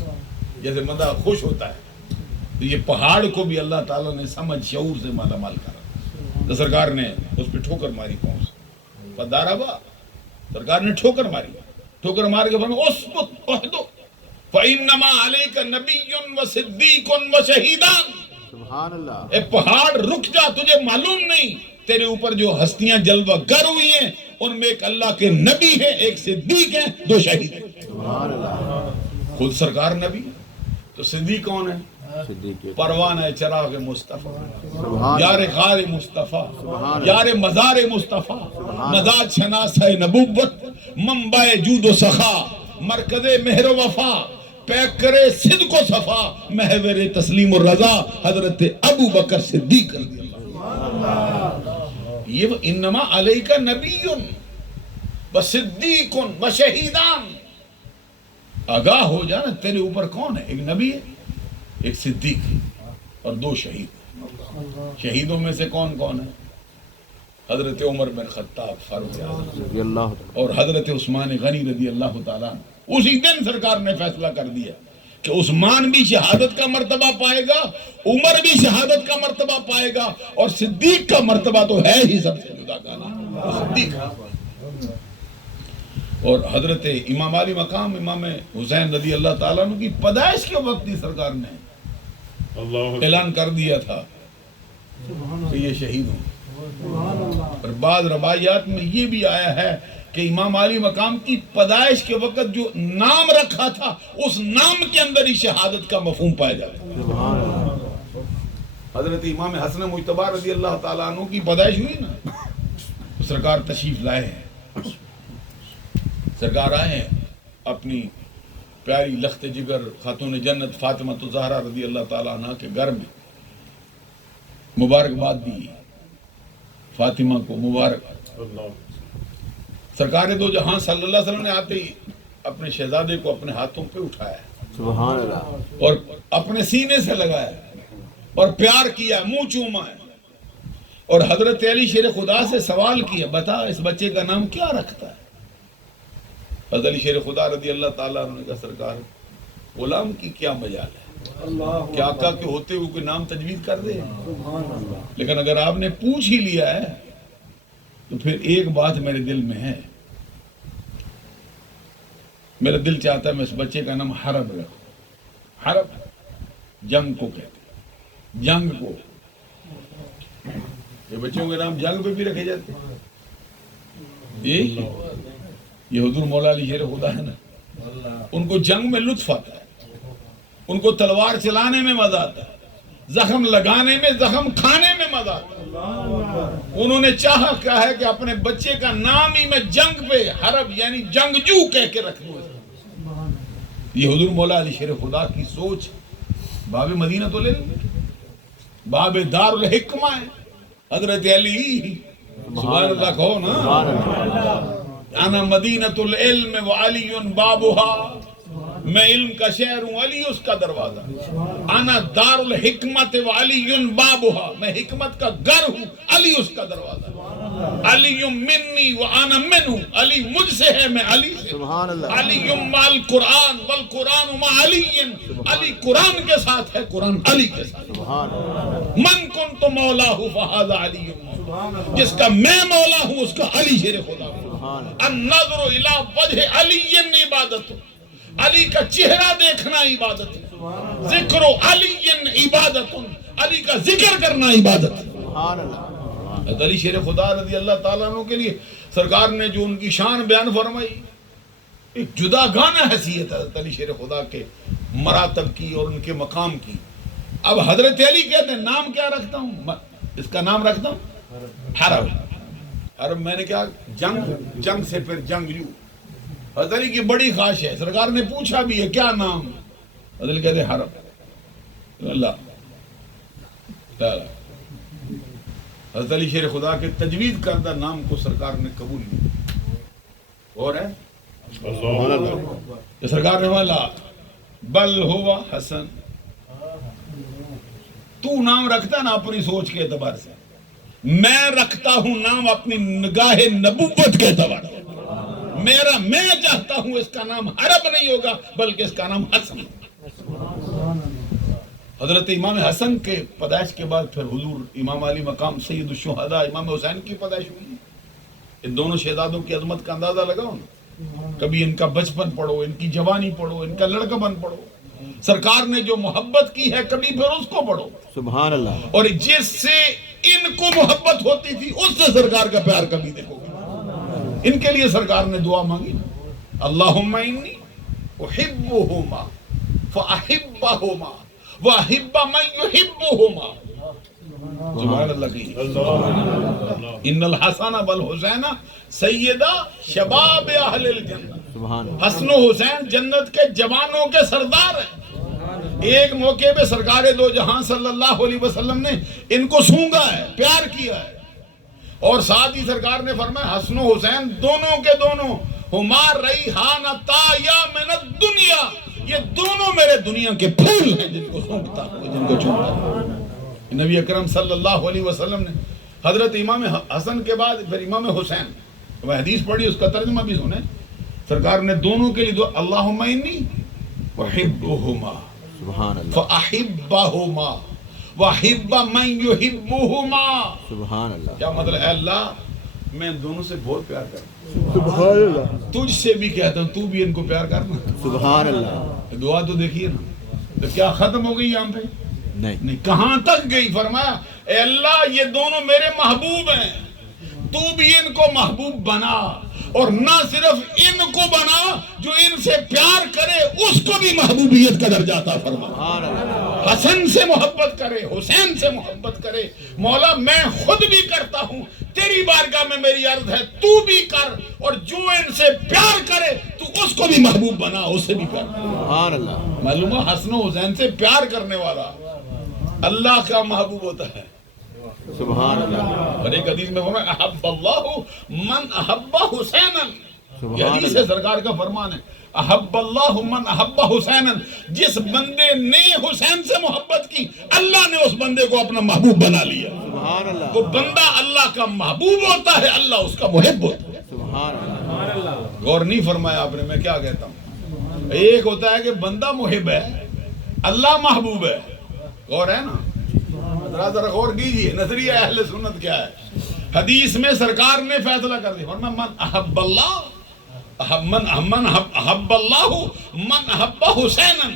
جیسے بندہ خوش ہوتا ہے۔ تو یہ پہاڑ کو بھی اللہ تعالیٰ نے سمجھ شعور سے مالا مال کرا، تو سرکار نے اس پہ ٹھوکر ماری پہنچ پداربا، سرکار نے ٹھوکر ماری، ٹھوکر مار کے فرمایا اسکت احد فإنما علیک نبی و صدیق و شہیدان، سبحان اللہ، اے پہاڑ رک جا، تجھے معلوم نہیں تیرے اوپر جو ہستیاں جلوہ گر ہوئی ہیں ان میں ایک اللہ کے نبی ہیں، ایک صدیق ہیں، دو شہید ہیں۔ سبحان اللہ، خود سرکار نبی تو صدیق کون ہے؟ صدیق، پروانہ چراغ مصطفیٰ، سبحان یار اللہ، غار مصطفیٰ، سبحان یار مزار مصطفیٰ، مزاج شناسہ نبوت، منبع جود و سخا، مرکز مہر و وفا، پیکر صدق و صفا، محور تسلیم و رضا، حضرت ابو بکر صدیق رضی اللہ۔ یہ انما علیک نبی و صدیق و شہیدان، آگاہ ہو جانا تیرے اوپر کون ہے، ایک نبی ہے، ایک صدیق ہے، اور دو شہید۔ شہیدوں میں سے کون کون ہے؟ حضرت عمر بن خطاب فاروق اعظم رضی اللہ عنہ، اور حضرت عثمان غنی رضی اللہ تعالیٰ عنہ۔ اسی دن سرکار نے فیصلہ کر دیا کہ عثمان بھی شہادت کا مرتبہ پائے گا، عمر بھی شہادت کا مرتبہ پائے گا، اور صدیق کا مرتبہ تو ہے ہی سب سے جدا گانا، صدیق ہے۔ اور حضرت امام علی مقام امام حسین رضی اللہ تعالیٰ عنہ کی پیدائش کے وقت ہی سرکار نے اعلان کر دیا تھا کہ یہ شہید ہوں۔ اور بعض روایات میں یہ بھی آیا ہے کہ امام علی مقام کی پیدائش کے وقت جو نام رکھا تھا اس نام کے اندر ہی شہادت کا مفہوم پایا جاتا ہے۔ سبحان اللہ، حضرت امام حسن مجتبی رضی اللہ تعالیٰ عنہ کی پیدائش ہوئی نا، سرکار تشریف لائے ہیں، سرکار آئے ہیں، اپنی پیاری لخت جگر خاتون جنت فاطمہ الزہرا رضی اللہ تعالیٰ عنہ کے گھر میں مبارکباد دی، فاطمہ کو مبارک۔ سرکار دو جہاں صلی اللہ علیہ وسلم نے آتے ہی اپنے شہزادے کو اپنے ہاتھوں پہ اٹھایا سبحان اللہ، اور اپنے سینے سے لگایا اور پیار کیا، منہ چوما ہے، اور حضرت علی شیر خدا سے سوال کیا بتا اس بچے کا نام کیا رکھتا ہے؟ حضرت علی شیر خدا رضی اللہ تعالیٰ عنہ نے کہا سرکار غلام کی کیا مجال ہے، کیا آقا کے ہوتے ہوئے کوئی نام تجویز کر دے، لیکن اگر آپ نے پوچھ ہی لیا ہے تو پھر ایک بات میرے دل میں ہے، میرا دل چاہتا ہے میں اس بچے کا نام حرب رکھوں۔ حرب جنگ کو کہتے ہیں، جنگ کو، یہ بچوں کے نام جنگ پہ بھی رکھے جاتے ہیں۔ یہ حضور مولا علی شیر خدا ہے نا، ان کو جنگ میں لطف آتا ہے، ان کو تلوار چلانے میں مزہ آتا ہے، زخم لگانے میں، زخم کھانے میں مزہ آتا ہے۔ انہوں نے چاہا کیا ہے کہ اپنے بچے کا نام ہی میں جنگ پہ حرب یعنی جنگجو کہہ کے رکھ دوں۔ یہ حضور مولا علی شیر خدا کی سوچ، باب مدینہ تو لے لیں، باب دار الحکمہ ہے حضرت علی، سبحان اللہ کہو نا، انا مدینۃ العلم وعلی بابها، میں علم کا شہر ہوں، علی اس کا دروازہ، انا دار الحکمت وعلی بابها، میں حکمت کا گھر ہوں، علی اس کا دروازہ۔ علی منی وانا منہ، علی مجھ سے ہے میں علی سے، سبحان اللہ، علی مع القرآن والقرآن مع علی، علی قرآن کے ساتھ ہے، قرآن علی کے ساتھ۔ سبحان اللہ، من کنت مولاہ فہذا علی، جس کا میں مولا ہوں اس کا علی شیر خدا ہوں۔ سبحان اللہ، النظر الی وجہ علی عبادت، علی کا چہرہ دیکھنا عبادت، ذکر علی عبادت، علی کا ذکر کرنا عبادت۔ سبحان اللہ، حضرت علی شیر خدا رضی اللہ تعالیٰ عنہ کے لیے سرکار نے جو ان کی شان بیان فرمائی، ایک جدا گانا حیثیت ہے حضرت علی شیر خدا کے مراتب کی اور ان کے مقام کی۔ اب حضرت علی کہتے ہیں نام کیا رکھتا ہوں، اس کا نام رکھتا ہوں حرب۔ حرب میں نے کیا، جنگ سے پھر جنگ یوں۔ حضرت علی کی بڑی خواہش ہے، سرکار نے پوچھا بھی ہے کیا نام، حضرت علی کہتے ہیں حرب اللہ لا لا۔ حضرت علی شیر خدا کے تجوید کردہ نام کو سرکار نے قبول کیا، اور ہے سبحان اللہ، کہ سرکار نے والا بل ہوا حسن، تو نام رکھتا نا اپنی سوچ کے اعتبار سے، میں رکھتا ہوں نام اپنی نگاہ نبوت کے اعتبار سے، میں چاہتا ہوں اس کا نام حرب نہیں ہوگا بلکہ اس کا نام حسن۔ حضرت امام حسن کے پیدائش کے بعد پھر حضور امام علی مقام سید الشہداء امام حسین کی پیدائش ہوئی۔ ان دونوں شہزادوں کی عظمت کا اندازہ لگاؤ نا، کبھی ان کا بچپن پڑھو، ان کی جوانی پڑھو، ان کا لڑکپن پڑھو، سرکار نے جو محبت کی ہے کبھی پھر اس کو پڑھو، سبحان اللہ، اور جس سے ان کو محبت ہوتی تھی اس سے سرکار کا پیار کبھی دیکھو گے۔ ان کے لیے سرکار نے دعا مانگی، اللہم انی احبہما فاحبہما واحب من یحبہما، سبحان اللہ کی، ان الحسن والحسین سیدہ شباب اہل الجنہ، سبحان اللہ، حسن و حسین جنت کے جوانوں کے سردار ہیں۔ ایک موقع پہ سرکار دو جہاں صلی اللہ علیہ وسلم نے ان کو سونگا ہے، پیار کیا ہے، اور ساتھ ہی سرکار نے فرمایا حسن و حسین دونوں کے دونوں ہما ریحانتا یا من الدنیا، یہ دونوں میرے دنیا کے پھول ہیں جن کو سونگتا ہوں، جن کو چونتا ہوں۔ نبی اکرم صلی اللہ علیہ وسلم نے حضرت امام حسن کے بعد پھر امام حسین، وہ حدیث پڑھی اس کا ترجمہ بھی سنیں، سرکار نے دونوں کے لیے دعا اللہم انی احبہما سبحان اللہ، فاحبہما واحب من یحبہما، سبحان اللہ، کیا مطلب، اے اللہ میں ان دونوں سے بہت پیار کرتا ہوں، سبحان اللہ، تجھ سے بھی کہتا ہوں تو بھی ان کو پیار کرنا۔ سبحان اللہ، دعا تو دیکھیے نا، تو کیا ختم ہو گئی یہاں پہ؟ نہیں، کہاں تک گئی؟ فرمایا اے اللہ یہ دونوں میرے محبوب ہیں، تو بھی ان کو محبوب بنا، اور نہ صرف ان کو بنا، جو ان سے پیار کرے اس کو بھی محبوبیت کا درجہ عطا فرما، سبحان اللہ، حسن سے محبت کرے، حسین سے محبت کرے۔ مولا میں خود بھی کرتا ہوں، تیری بارگاہ میں میری عرض ہے تو بھی کر، اور جو ان سے پیار کرے تو اس کو بھی محبوب بنا، اس سے بھی پیار کر۔ سبحان اللہ، معلوم ہے حسن و حسین سے پیار کرنے والا اللہ کا محبوب ہوتا ہے۔ سبحان اللہ، اور ایک حدیث میں فرمایا احب اللہ من احب حسینا، یہ سبحان حدیث اللہ، سرکار کا فرمان ہے، احب اللہ من احب حسینا، جس بندے نے حسین سے محبت کی اللہ نے اس بندے کو اپنا محبوب بنا لیا۔ سبحان اللہ، وہ بندہ اللہ کا محبوب ہوتا ہے، اللہ اس کا محب ہوتا ہے۔ سبحان اللہ، غور نہیں فرمایا آپ نے، میں کیا کہتا ہوں، ایک ہوتا ہے کہ بندہ محب ہے، اللہ محبوب ہے، غور ہے نا، ذرا غور کیجئے نظریہ اہل سنت کیا ہے۔ حدیث میں سرکار نے فیصلہ کر دیا، فرمایا من احب اللہ من احب اللہ من احب حسینا،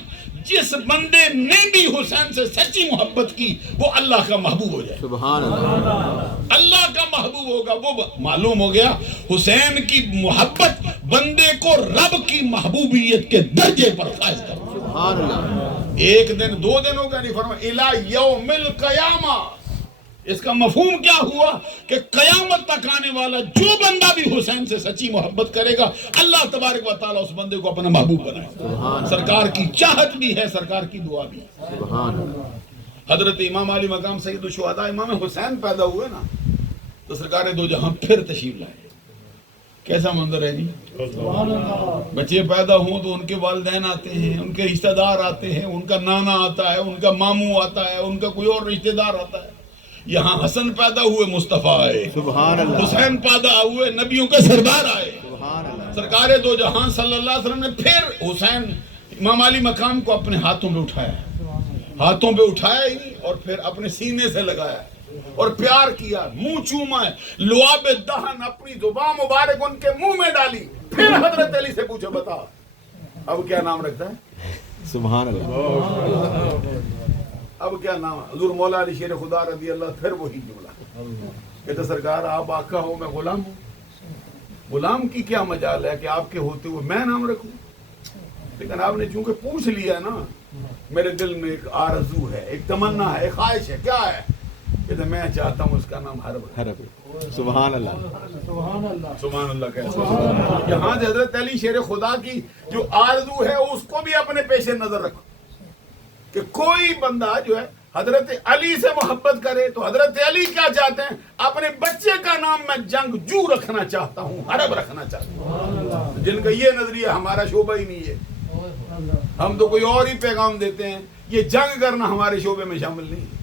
جس بندے نے بھی حسین سے سچی محبت کی وہ اللہ کا محبوب ہو جائے، سبحان اللہ، اللہ کا محبوب ہوگا۔ وہ معلوم ہو گیا حسین کی محبت بندے کو رب کی محبوبیت کے درجے پر فائز کر۔ سبحان اللہ، ایک دن دو دن ہوگا نہیں، فرمایا الی یوم القیامہ، اس کا مفہوم کیا ہوا کہ قیامت تک آنے والا جو بندہ بھی حسین سے سچی محبت کرے گا اللہ تبارک و تعالیٰ اس بندے کو اپنا محبوب بنائے۔ سرکار کی چاہت بھی ہے، سرکار کی دعا بھی ہے۔ سبحان اللہ، حضرت امام علی مقام سید الشہداء امام حسین پیدا ہوئے نا تو سرکار دو جہاں پھر تشریف لائے۔ کیسا منظر ہے جی، بچے پیدا ہوں تو ان کے والدین آتے ہیں، ان کے رشتہ دار آتے ہیں، ان کا نانا آتا ہے، ان کا ماموں آتا ہے، ان کا کوئی اور رشتہ دار آتا ہے، یہاں حسن پیدا ہوئے مصطفیٰ آئے, سبحان اللہ, حسین پیدا ہوئے نبیوں کے سردار آئے. سبحان اللہ, سرکار دو جہاں صلی اللہ علیہ وسلم نے پھر حسین امام علی مقام کو اپنے ہاتھوں پہ اٹھایا, ہاتھوں پہ اٹھایا ہی اور پھر اپنے سینے سے لگایا اور پیار کیا, منہ چوما ہے, لعاب دہن اپنی زبان مبارک ان کے منہ میں ڈالی, پھر حضرت علی سے پوچھو بتا اب کیا نام رکھتا ہے, سبحان اللہ, اب کیا نام ہے. حضور مولا علی شیر خدا رضی اللہ, پھر وہی جملہ کہتے سرکار آپ آقا ہو میں غلام ہوں, غلام کی کیا مجال ہے کہ آپ کے ہوتے ہوئے میں نام رکھوں, لیکن آپ نے چونکہ پوچھ لیا نا, میرے دل میں ایک آرزو ہے, ایک تمنا ہے, ایک خواہش ہے, کیا ہے, کہتے میں چاہتا ہوں اس کا نام حرب ہے. حرب, سبحان اللہ, سبحان اللہ. سبحان اللہ کہتے یہاں حضرت علی شیر خدا کی جو آرزو ہے اس کو بھی اپنے پیش نظر رکھو کہ کوئی بندہ جو ہے حضرت علی سے محبت کرے تو حضرت علی کیا چاہتے ہیں, اپنے بچے کا نام میں جنگجو رکھنا چاہتا ہوں, حرب رکھنا چاہتا ہوں. جن کا یہ نظریہ ہمارا شعبہ ہی نہیں ہے, ہم تو کوئی اور ہی پیغام دیتے ہیں, یہ جنگ کرنا ہمارے شعبے میں شامل نہیں ہے.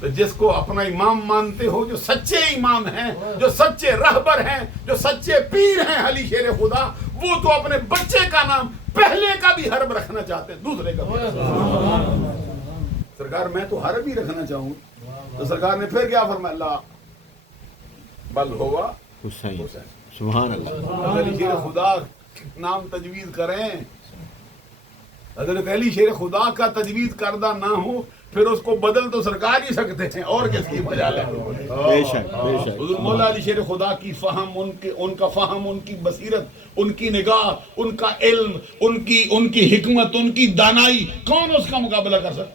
تو جس کو اپنا امام مانتے ہو, جو سچے امام ہیں, جو سچے رہبر ہیں, جو سچے پیر ہیں علی شیر خدا, وہ تو اپنے بچے کا نام پہلے کا بھی حرب رکھنا چاہتے ہیں, دوسرے کا بھی. سرکار میں تو حرب ہی رکھنا چاہوں, تو سرکار نے پھر کیا فرمایا, اللہ بل ہوا حسین, سبحان اللہ, علی شیر خدا نام تجویز کریں, حضرت علی شیر خدا کا تجویز کردہ نہ ہو پھر اس کو بدل تو سرکار ہی سکتے ہیں, اور کس کی مجال ہے. بے شک, بے شک, حضور مولا علی شیر خدا کی فہم, ان کا فہم, ان کی بصیرت, ان کی نگاہ, ان کا علم, ان کی حکمت, ان کی دانائی, کون اس کا مقابلہ کر سکتا.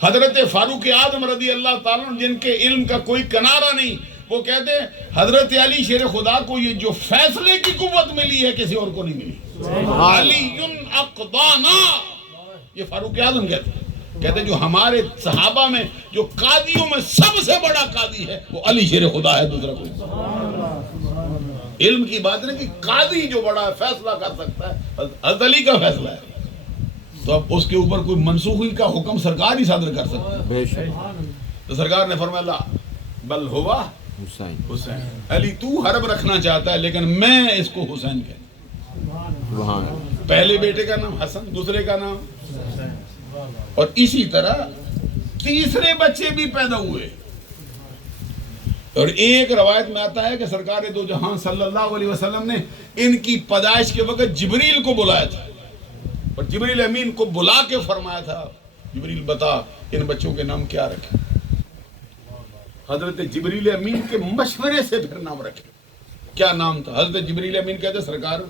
حضرت فاروق اعظم رضی اللہ تعالیٰ جن کے علم کا کوئی کنارہ نہیں, وہ کہتے ہیں حضرت علی شیر خدا کو یہ جو فیصلے کی قوت ملی ہے کسی اور کو نہیں ملی. علی اقضانا, یہ فاروق اعظم کہتے ہیں جو ہمارے صحابہ میں جو قاضیوں میں سب سے بڑا قاضی ہے وہ علی شیر خدا ہے, دوسرا کوئی. علم کی بات نہیں کہ قاضی جو بڑا فیصلہ کر سکتا ہے حضرت علی کا فیصلہ ہے, تو اب اس کے اوپر کوئی منسوخی کا حکم سرکار ہی صادر کر سکتا ہے. بے شک, تو سرکار نے فرمایا اللہ بل ہوا حسین, حسین, علی تو حرب رکھنا چاہتا ہے لیکن میں اس کو حسین کہتا ہوں. سبحان اللہ, پہلے بیٹے کا نام حسن, دوسرے کا نام, اور اسی طرح تیسرے بچے بھی پیدا ہوئے. اور ایک روایت میں آتا ہے کہ سرکار دو جہاں صلی اللہ علیہ وسلم نے ان کی پیدائش کے وقت جبریل کو بلایا تھا, اور جبریل امین کو بلا کے فرمایا تھا جبریل بتا ان بچوں کے نام کیا رکھے. حضرت جبریل امین کے مشورے سے پھر نام رکھے. کیا نام تھا؟ حضرت جبریل امین کہتے سرکار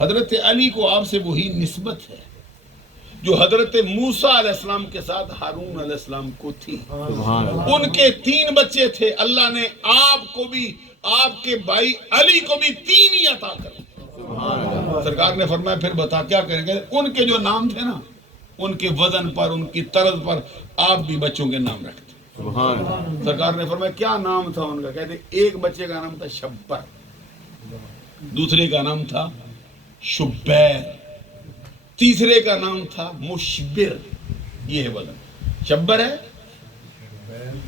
حضرت علی کو آپ سے وہی نسبت ہے جو حضرت موسیٰ علیہ السلام کے ساتھ ہارون علیہ السلام کو تھی. سبحان اللہ, ان کے 3 بچے تھے, اللہ نے آپ کو بھی, آپ کے بھائی علی کو بھی 3 ہی عطا کر. سبحان اللہ, سرکار نے فرمایا پھر بتا کیا کریں گے. ان کے جو نام تھے نا, ان کے وزن پر, ان کی طرز پر آپ بھی بچوں کے نام رکھتے. سبحان اللہ, سرکار نے فرمایا کیا نام تھا ان کا. کہتے ایک بچے کا نام تھا شبر, دوسرے کا نام تھا شبیر, تیسرے کا نام تھا مشبر. یہ ہے وزن, شبر ہے,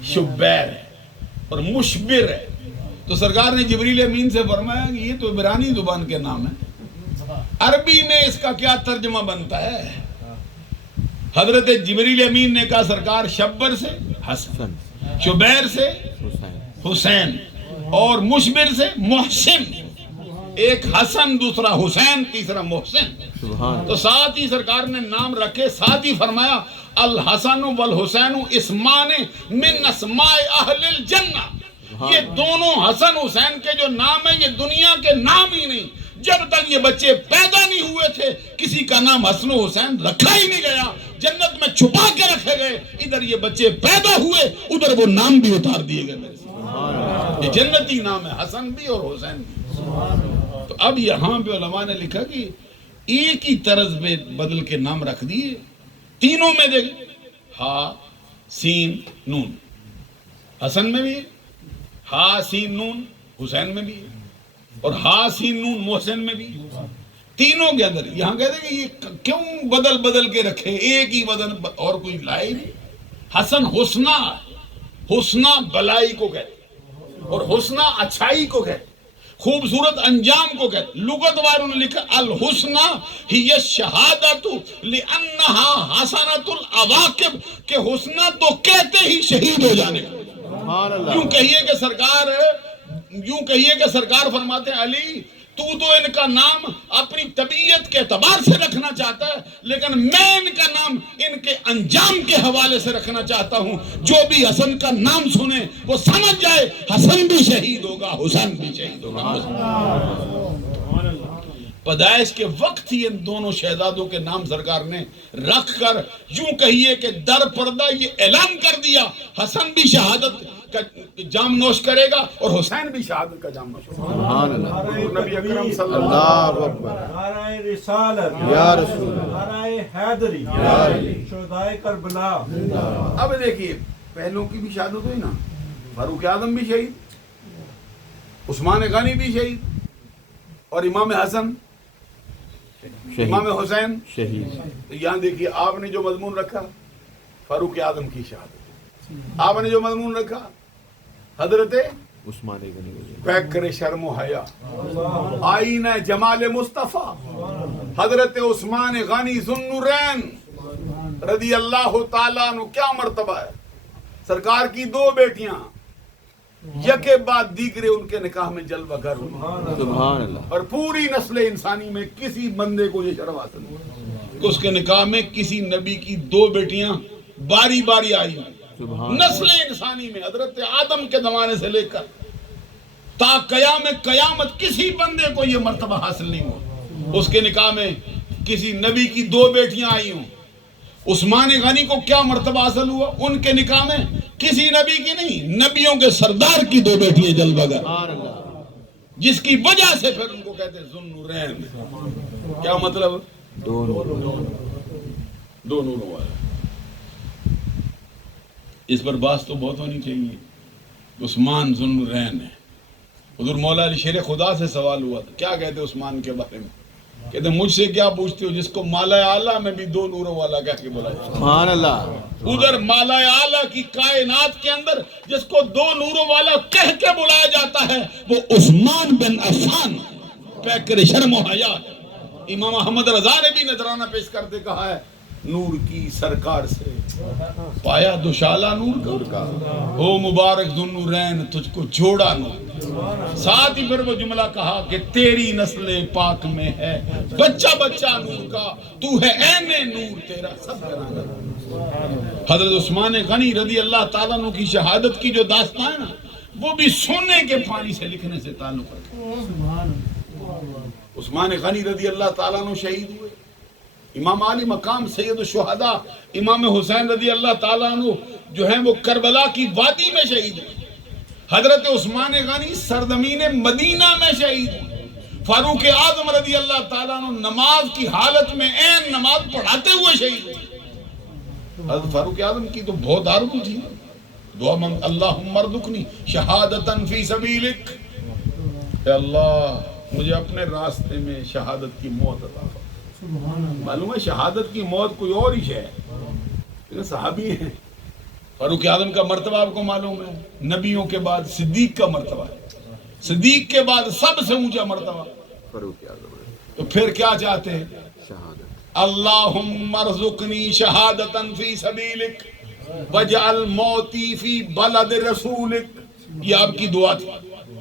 شبیر ہے اور مشبر ہے. تو سرکار نے جبریل امین سے فرمایا کہ یہ تو عبرانی زبان کے نام ہے, عربی میں اس کا کیا ترجمہ بنتا ہے. حضرت جبریل امین نے کہا سرکار شبر سے حسن, شبیر سے حسین, حسین, اور مشبر سے محسن. ایک حسن, دوسرا حسین, تیسرا محسن. سبحان تو ساتھ ہی سرکار نے نام رکھے, ساتھ ہی فرمایا الحسن والحسین اسمان من اسماء اہل الجنہ. یہ دونوں حسن حسین کے جو نام ہیں یہ دنیا کے نام ہی نہیں. جب تک یہ بچے پیدا نہیں ہوئے تھے کسی کا نام حسن و حسین رکھا ہی نہیں گیا, جنت میں چھپا کے رکھے گئے. ادھر یہ بچے پیدا ہوئے, ادھر وہ نام بھی اتار دیے گئے. میرے سے یہ جنتی نام ہے, حسن بھی اور حسین بھی. تو اب یہاں پہ علماء نے لکھا کہ ایک ہی طرز پہ بدل کے نام رکھ دیے, تینوں میں دیکھ, ہا سین نون, حسن میں بھی ہے, ہا سین نون حسین میں بھی ہے, اور ہا سین نون محسن میں بھی, تینوں کے اندر. یہاں کہتے ہیں کہ یہ کیوں بدل بدل کے رکھے, ایک ہی وزن اور کوئی لائے نہیں. حسن حسنہ, حسنہ بلائی کو کہتے ہیں اور حسنہ اچھائی کو کہتے ہیں، خوبصورت انجام کو کہتے ہیں۔ لغت والوں نے لکھا الحسنہ ہی الشہادۃ لانہا حسنۃ العواقب، کہ حسنہ تو کہتے ہی شہید ہو جانے کا۔ سبحان اللہ یوں کہیے کہ سرکار فرماتے ہیں علی تو ان کا نام اپنی طبیعت کے اعتبار سے رکھنا چاہتا ہے، لیکن میں ان کا نام ان کے انجام کے حوالے سے رکھنا چاہتا ہوں۔ جو بھی حسن کا نام سنے وہ سمجھ جائے حسن بھی شہید ہوگا، حسین بھی شہید ہوگا۔ پیدائش کے وقت ہی ان دونوں شہزادوں کے نام سرکار نے رکھ کر یوں کہیے کہ در پردہ یہ اعلان کر دیا، حسن بھی شہادت کا جام نوش کرے گا اور حسین بھی شہادت کا جام نوش کرے گا۔ سبحان اللہ، نبی اکرم صلی اللہ اللہ اکبر، نعرہ رسالت، یا رسول اللہ، نعرہ حیدری، شہدائے کربلا۔ اب دیکھیے پہلوں کی بھی شہادت ہوئی نا، فاروق اعظم بھی شہید، عثمان غنی بھی شہید، اور امام حسن امام حسین شہید۔ تو یہاں دیکھیے آپ نے جو مضمون رکھا فاروق اعظم کی شہادت، آپ نے جو مضمون رکھا حضرت عثمان غنی پیکر شرم و حیا، آئینہ جمال مصطفیٰ حضرت عثمان غنی ذو النورین رضی اللہ تعالیٰ عنہ۔ کیا مرتبہ ہے، سرکار کی دو بیٹیاں یکے بعد دیگرے ان کے نکاح میں جلوہ گر ہوئی، سبحان اللہ، اور پوری نسل انسانی میں کسی بندے کو یہ شرف حاصل نہیں کہ اس کے نکاح میں کسی نبی کی دو بیٹیاں باری باری آئی ہوں۔ سبحان نسل انسانی میں حضرت آدم کے زمانے سے لے کر تا قیامت کسی بندے کو یہ مرتبہ حاصل نہیں ہوا اس کے نکاح میں کسی نبی کی دو بیٹیاں آئی ہوں۔ عثمان غنی کو کیا مرتبہ حاصل ہوا، ان کے نکاح میں کسی نبی کی نہیں، نبیوں کے سردار کی دو بیٹیاں جلوہ گر، سبحان اللہ، جس کی وجہ سے پھر ان کو کہتے ہیں ذو النورین۔ کیا مطلب، دونوں دو نوروں والا۔ اس پر بات تو بہت ہونی چاہیے۔ عثمان ذو النورین ہے۔ حضور مولا علی شیر خدا سے سوال ہوا تھا، کیا کہتے عثمان کے بارے میں؟ کہتے مجھ سے کیا پوچھتے ہو جس کو مالا اعلیٰ میں بھی دو نوروں والا کہہ کے بلایا جاتا ہے۔ سبحان اللہ، ادھر مالا اعلیٰ کی کائنات کے اندر جس کو دو نوروں والا کہہ کے بلایا جاتا ہے وہ عثمان بن عفان پیکر شرم و حیا۔ امام احمد رضا نے بھی نذرانہ پیش کرتے کہا ہے نور کی سرکار سے پایا دوشالہ نور کا، او مبارک ذو النورین تجھ کو جوڑا نور۔ ساتھ ہی پھر وہ جملہ کہا کہ تیری نسل پاک میں ہے بچہ بچہ نور کا، تو ہے عین نور تیرا سب گرانا۔ حضرت عثمان غنی رضی اللہ تعالیٰ عنہ کی شہادت کی جو داستان ہے نا وہ بھی سونے کے پانی سے لکھنے سے تعلق رکھتا ہے۔ عثمان غنی رضی اللہ تعالیٰ عنہ شہید ہوئے، امام علی مقام سید الشہداء امام حسین رضی اللہ تعالیٰ عنہ جو ہیں وہ کربلا کی وادی میں شہید ہوئے۔ حضرت عثمان غنی سرزمین مدینہ میں شہید ہوئے۔ فاروق اعظم رضی اللہ تعالیٰ عنہ نماز کی حالت میں عین نماز پڑھاتے ہوئے شہید ہوئے۔ حضرت فاروق اعظم کی تو بہت آرزو تھی، دعا مانگ اللہم ارزقنی شہادتاً فی سبیلک، اے اللہ مجھے اپنے راستے میں شہادت کی موت عطا فرما۔ معلوم ہے شہادت کی موت کوئی اور ہی ہے، لیکن صحابی ہیں۔ فاروق اعظم کا مرتبہ آپ کو معلوم ہے، نبیوں کے بعد صدیق کا مرتبہ ہے، صدیق کے بعد سب سے اونچا مرتبہ فاروق اعظم، تو پھر کیا چاہتے ہیں، شہادت، اللہم ارزقنی شہادتاً فی سبیلک وجعل موتی فی بلد رسولک۔ یہ آپ کی دعا تھی۔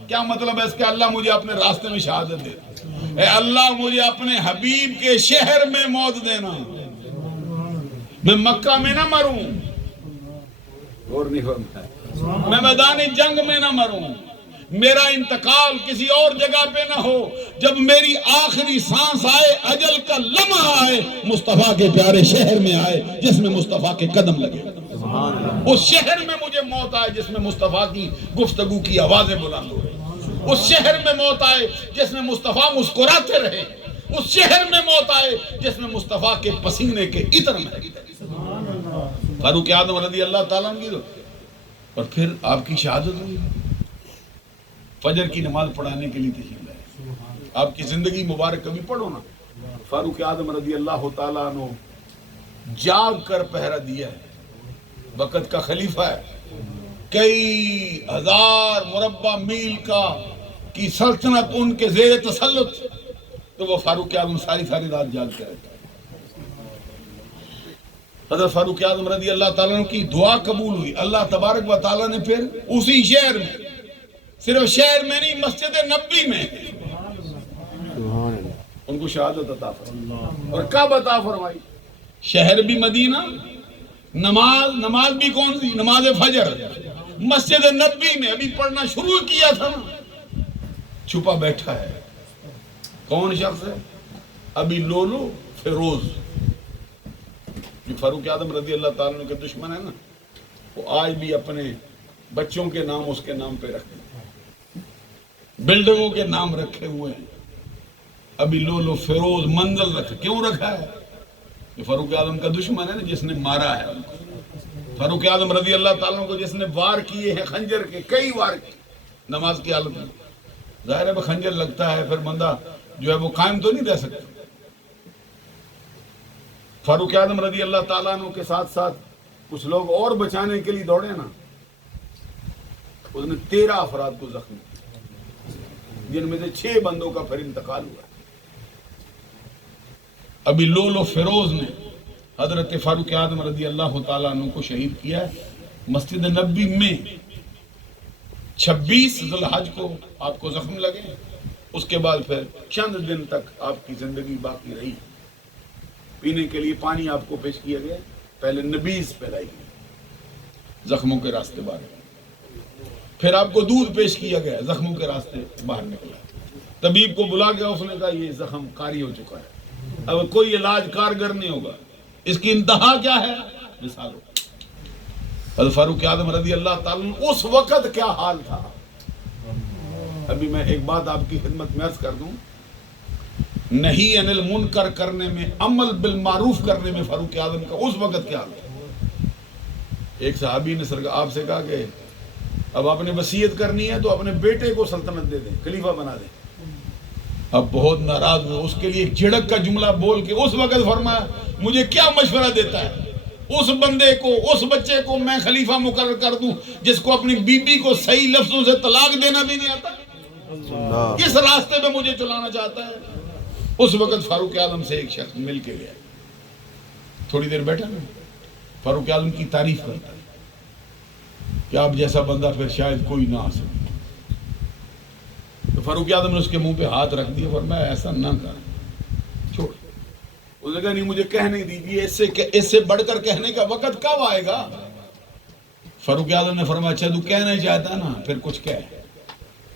کیا مطلب ہے اس کے، اللہ مجھے اپنے راستے میں شہادت دے، اے اللہ مجھے اپنے حبیب کے شہر میں موت دینا، میں مکہ میں نہ مروں، اور نہیں ہوتا، میں میدان جنگ میں نہ مروں، میرا انتقال کسی اور جگہ پہ نہ ہو، جب میری آخری سانس آئے، اجل کا لمحہ آئے، مصطفیٰ کے پیارے شہر میں آئے جس میں مصطفیٰ کے قدم لگے، اس شہر میں مجھے موت آئے جس میں مصطفیٰ کی گفتگو کی آوازیں بلند ہو رہی، اس شہر میں موت آئے جس میں مصطفیٰ مسکراتے رہے، اس شہر میں موت آئے جس میں مصطفیٰ کے پسینے کے عطر میں۔ فاروق اعظم رضی اللہ تعالیٰ عنہ کی، اور پھر آپ کی شہادت ہوئی، فجر کی نماز پڑھانے کے لیے تشریف لائے۔ آپ کی زندگی مبارک کبھی پڑھو نا، فاروق اعظم رضی اللہ تعالیٰ عنہ جاگ کر پہرا دیا ہے، وقت کا خلیفہ ہے، کئی ہزار مربع میل کی سلطنت ان کے زیر تسلط، تو وہ فاروق اعظم ساری ساری رات جاگتے رہتے. حضرت فاروق اعظم رضی اللہ تعالیٰ عنہ کی دعا قبول ہوئی. اللہ تبارک و تعالیٰ نے پھر اسی شہر میں، صرف شہر میں نہیں، مسجد نبوی میں ان کو شہادت عطا فرمائی اور کب عطا فرمائی؟ شہر بھی مدینہ، نماز بھی کون سی؟ نماز فجر مسجد نبوی میں ابھی پڑھنا شروع کیا تھا نا، چھپا بیٹھا ہے. کون شخص ہے؟ ابھی لولو فیروز، جو فاروق اعظم رضی اللہ تعالیٰ عنہ کے دشمن ہے نا، وہ آج بھی اپنے بچوں کے نام اس کے نام پہ رکھتے ہیں، بلڈنگوں کے نام رکھے ہوئے ہیں. ابھی لولو فیروز منزل رکھا. کیوں رکھا ہے؟ جو فاروق اعظم کا دشمن ہے نا، جس نے مارا ہے ان کو. فاروق اعظم رضی اللہ تعالیٰ عنہ کو جس نے وار کیے ہیں خنجر کے، کئی وار کیے نماز کی حالت میں. ظاہر ہے وہ خنجر لگتا ہے پھر بندہ جو ہے وہ قائم تو نہیں رہ سکتا. فاروق اعظم رضی اللہ تعالیٰ عنہ کے ساتھ ساتھ کچھ لوگ اور بچانے کے لیے دوڑے نا، اس نے 13 افراد کو زخمی کیا، جن میں سے 6 بندوں کا پھر انتقال ہوا. ابھی لولو فیروز نے حضرت فاروق اعظم رضی اللہ تعالیٰ عنہ کو شہید کیا ہے مسجد نبوی میں. 26 ذی الحج کو آپ کو زخم لگے. اس کے بعد پھر چند دن تک آپ کی زندگی باقی رہی. پینے کے لیے پانی آپ کو پیش کیا گیا، پہلے نبیز پلائی گئی زخموں کے راستے باہر، پھر آپ کو دودھ پیش کیا گیا، زخموں کے راستے باہر نکلا. طبیب کو بلا گیا، اس نے کہا یہ زخم کاری ہو چکا ہے، اب کوئی علاج کارگر نہیں ہوگا، اس کی انتہا کیا ہے؟ مثال ہو. حضرت فاروق اعظم رضی اللہ تعالیٰ اس وقت کیا حال تھا. ابھی میں ایک بات آپ کی خدمت میں عرض کر دوں، نہیں عن المنکر کرنے میں، عمل بالمعروف کرنے میں فاروق اعظم کا اس وقت کیا حال تھا. ایک صحابی نے آپ سے کہا کہ اب آپ نے وصیت کرنی ہے تو اپنے بیٹے کو سلطنت دے دیں، خلیفہ بنا دیں. اب بہت ناراض ہوئے، اس کے لیے ایک جھڑک کا جملہ بول کے اس وقت فرمایا مجھے کیا مشورہ دیتا ہے، اس بندے کو، اس بچے کو میں خلیفہ مقرر کر دوں جس کو اپنی بیوی کو صحیح لفظوں سے طلاق دینا بھی نہیں آتا، کس راستے پہ مجھے چلانا چاہتا ہے. اس وقت فاروق اعظم سے ایک شخص مل کے گیا، تھوڑی دیر بیٹھا نا، فاروق اعظم کی تعریف کرتا ہے کہ آپ جیسا بندہ پھر شاید کوئی نہ آ سکے. تو فاروق اعظم نے اس کے منہ پہ ہاتھ رکھ دیا، فرمایا ایسا نہ کر، چھوڑ. اس نے کہا نہیں مجھے کہنے دیجیے، اس سے بڑھ کر کہنے کا وقت کب آئے گا. فاروق اعظم نے فرمایا اچھا تو کہنا ہی چاہتا نا، پھر کچھ کہہ،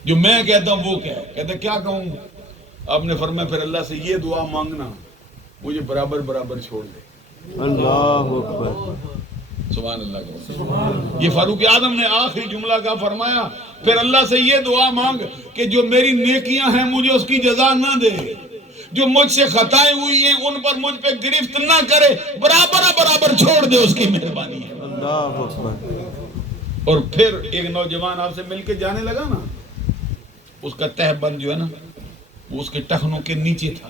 جو میں کہتا ہوں وہ کہہ. کہتے کیا کہوں؟ آپ نے فرمایا پھر اللہ سے یہ دعا مانگنا مجھے برابر برابر چھوڑ دے. اللہ اکبر، سبحان اللہ. یہ فاروق اعظم نے آخری جملہ کا فرمایا پھر اللہ سے یہ دعا مانگ کہ جو میری نیکیاں ہیں مجھے اس کی جزا نہ دے، جو مجھ سے خطائیں ہوئی ہیں ان پر مجھ پہ گرفت نہ کرے، برابر برابر چھوڑ دے، اس کی مہربانی ہے. اللہ اکبر. اور پھر ایک نوجوان آپ سے مل کے جانے لگا نا، اس کا تہ بند جو ہے نا وہ اس کے ٹخنوں کے نیچے تھا،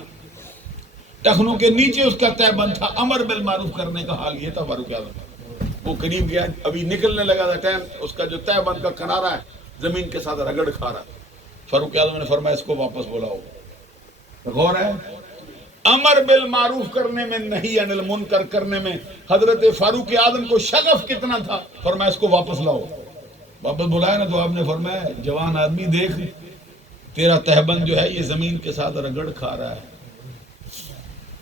ٹخنوں کے نیچے اس کا تہ بند تھا. امر بالمعروف کرنے کا حال یہ تھا فاروق اعظم. وہ قریب گیا، ابھی نکلنے لگا تھا ٹائم، اس کا جو تہ بند کا کنارہ ہے زمین کے ساتھ رگڑ کھا رہا. فاروق اعظم نے فرمایا اس کو واپس بلاؤ. غور ہے، امر بالمعروف کرنے میں، نہیں عن المنکر کرنے میں حضرت فاروق اعظم کو شغف کتنا تھا. فرمایا اس کو واپس لاؤ. واپس بلایا نا تو آپ نے فرمایا جوان آدمی دیکھ، تیرا تہبند جو ہے یہ زمین کے ساتھ رگڑ کھا رہا ہے،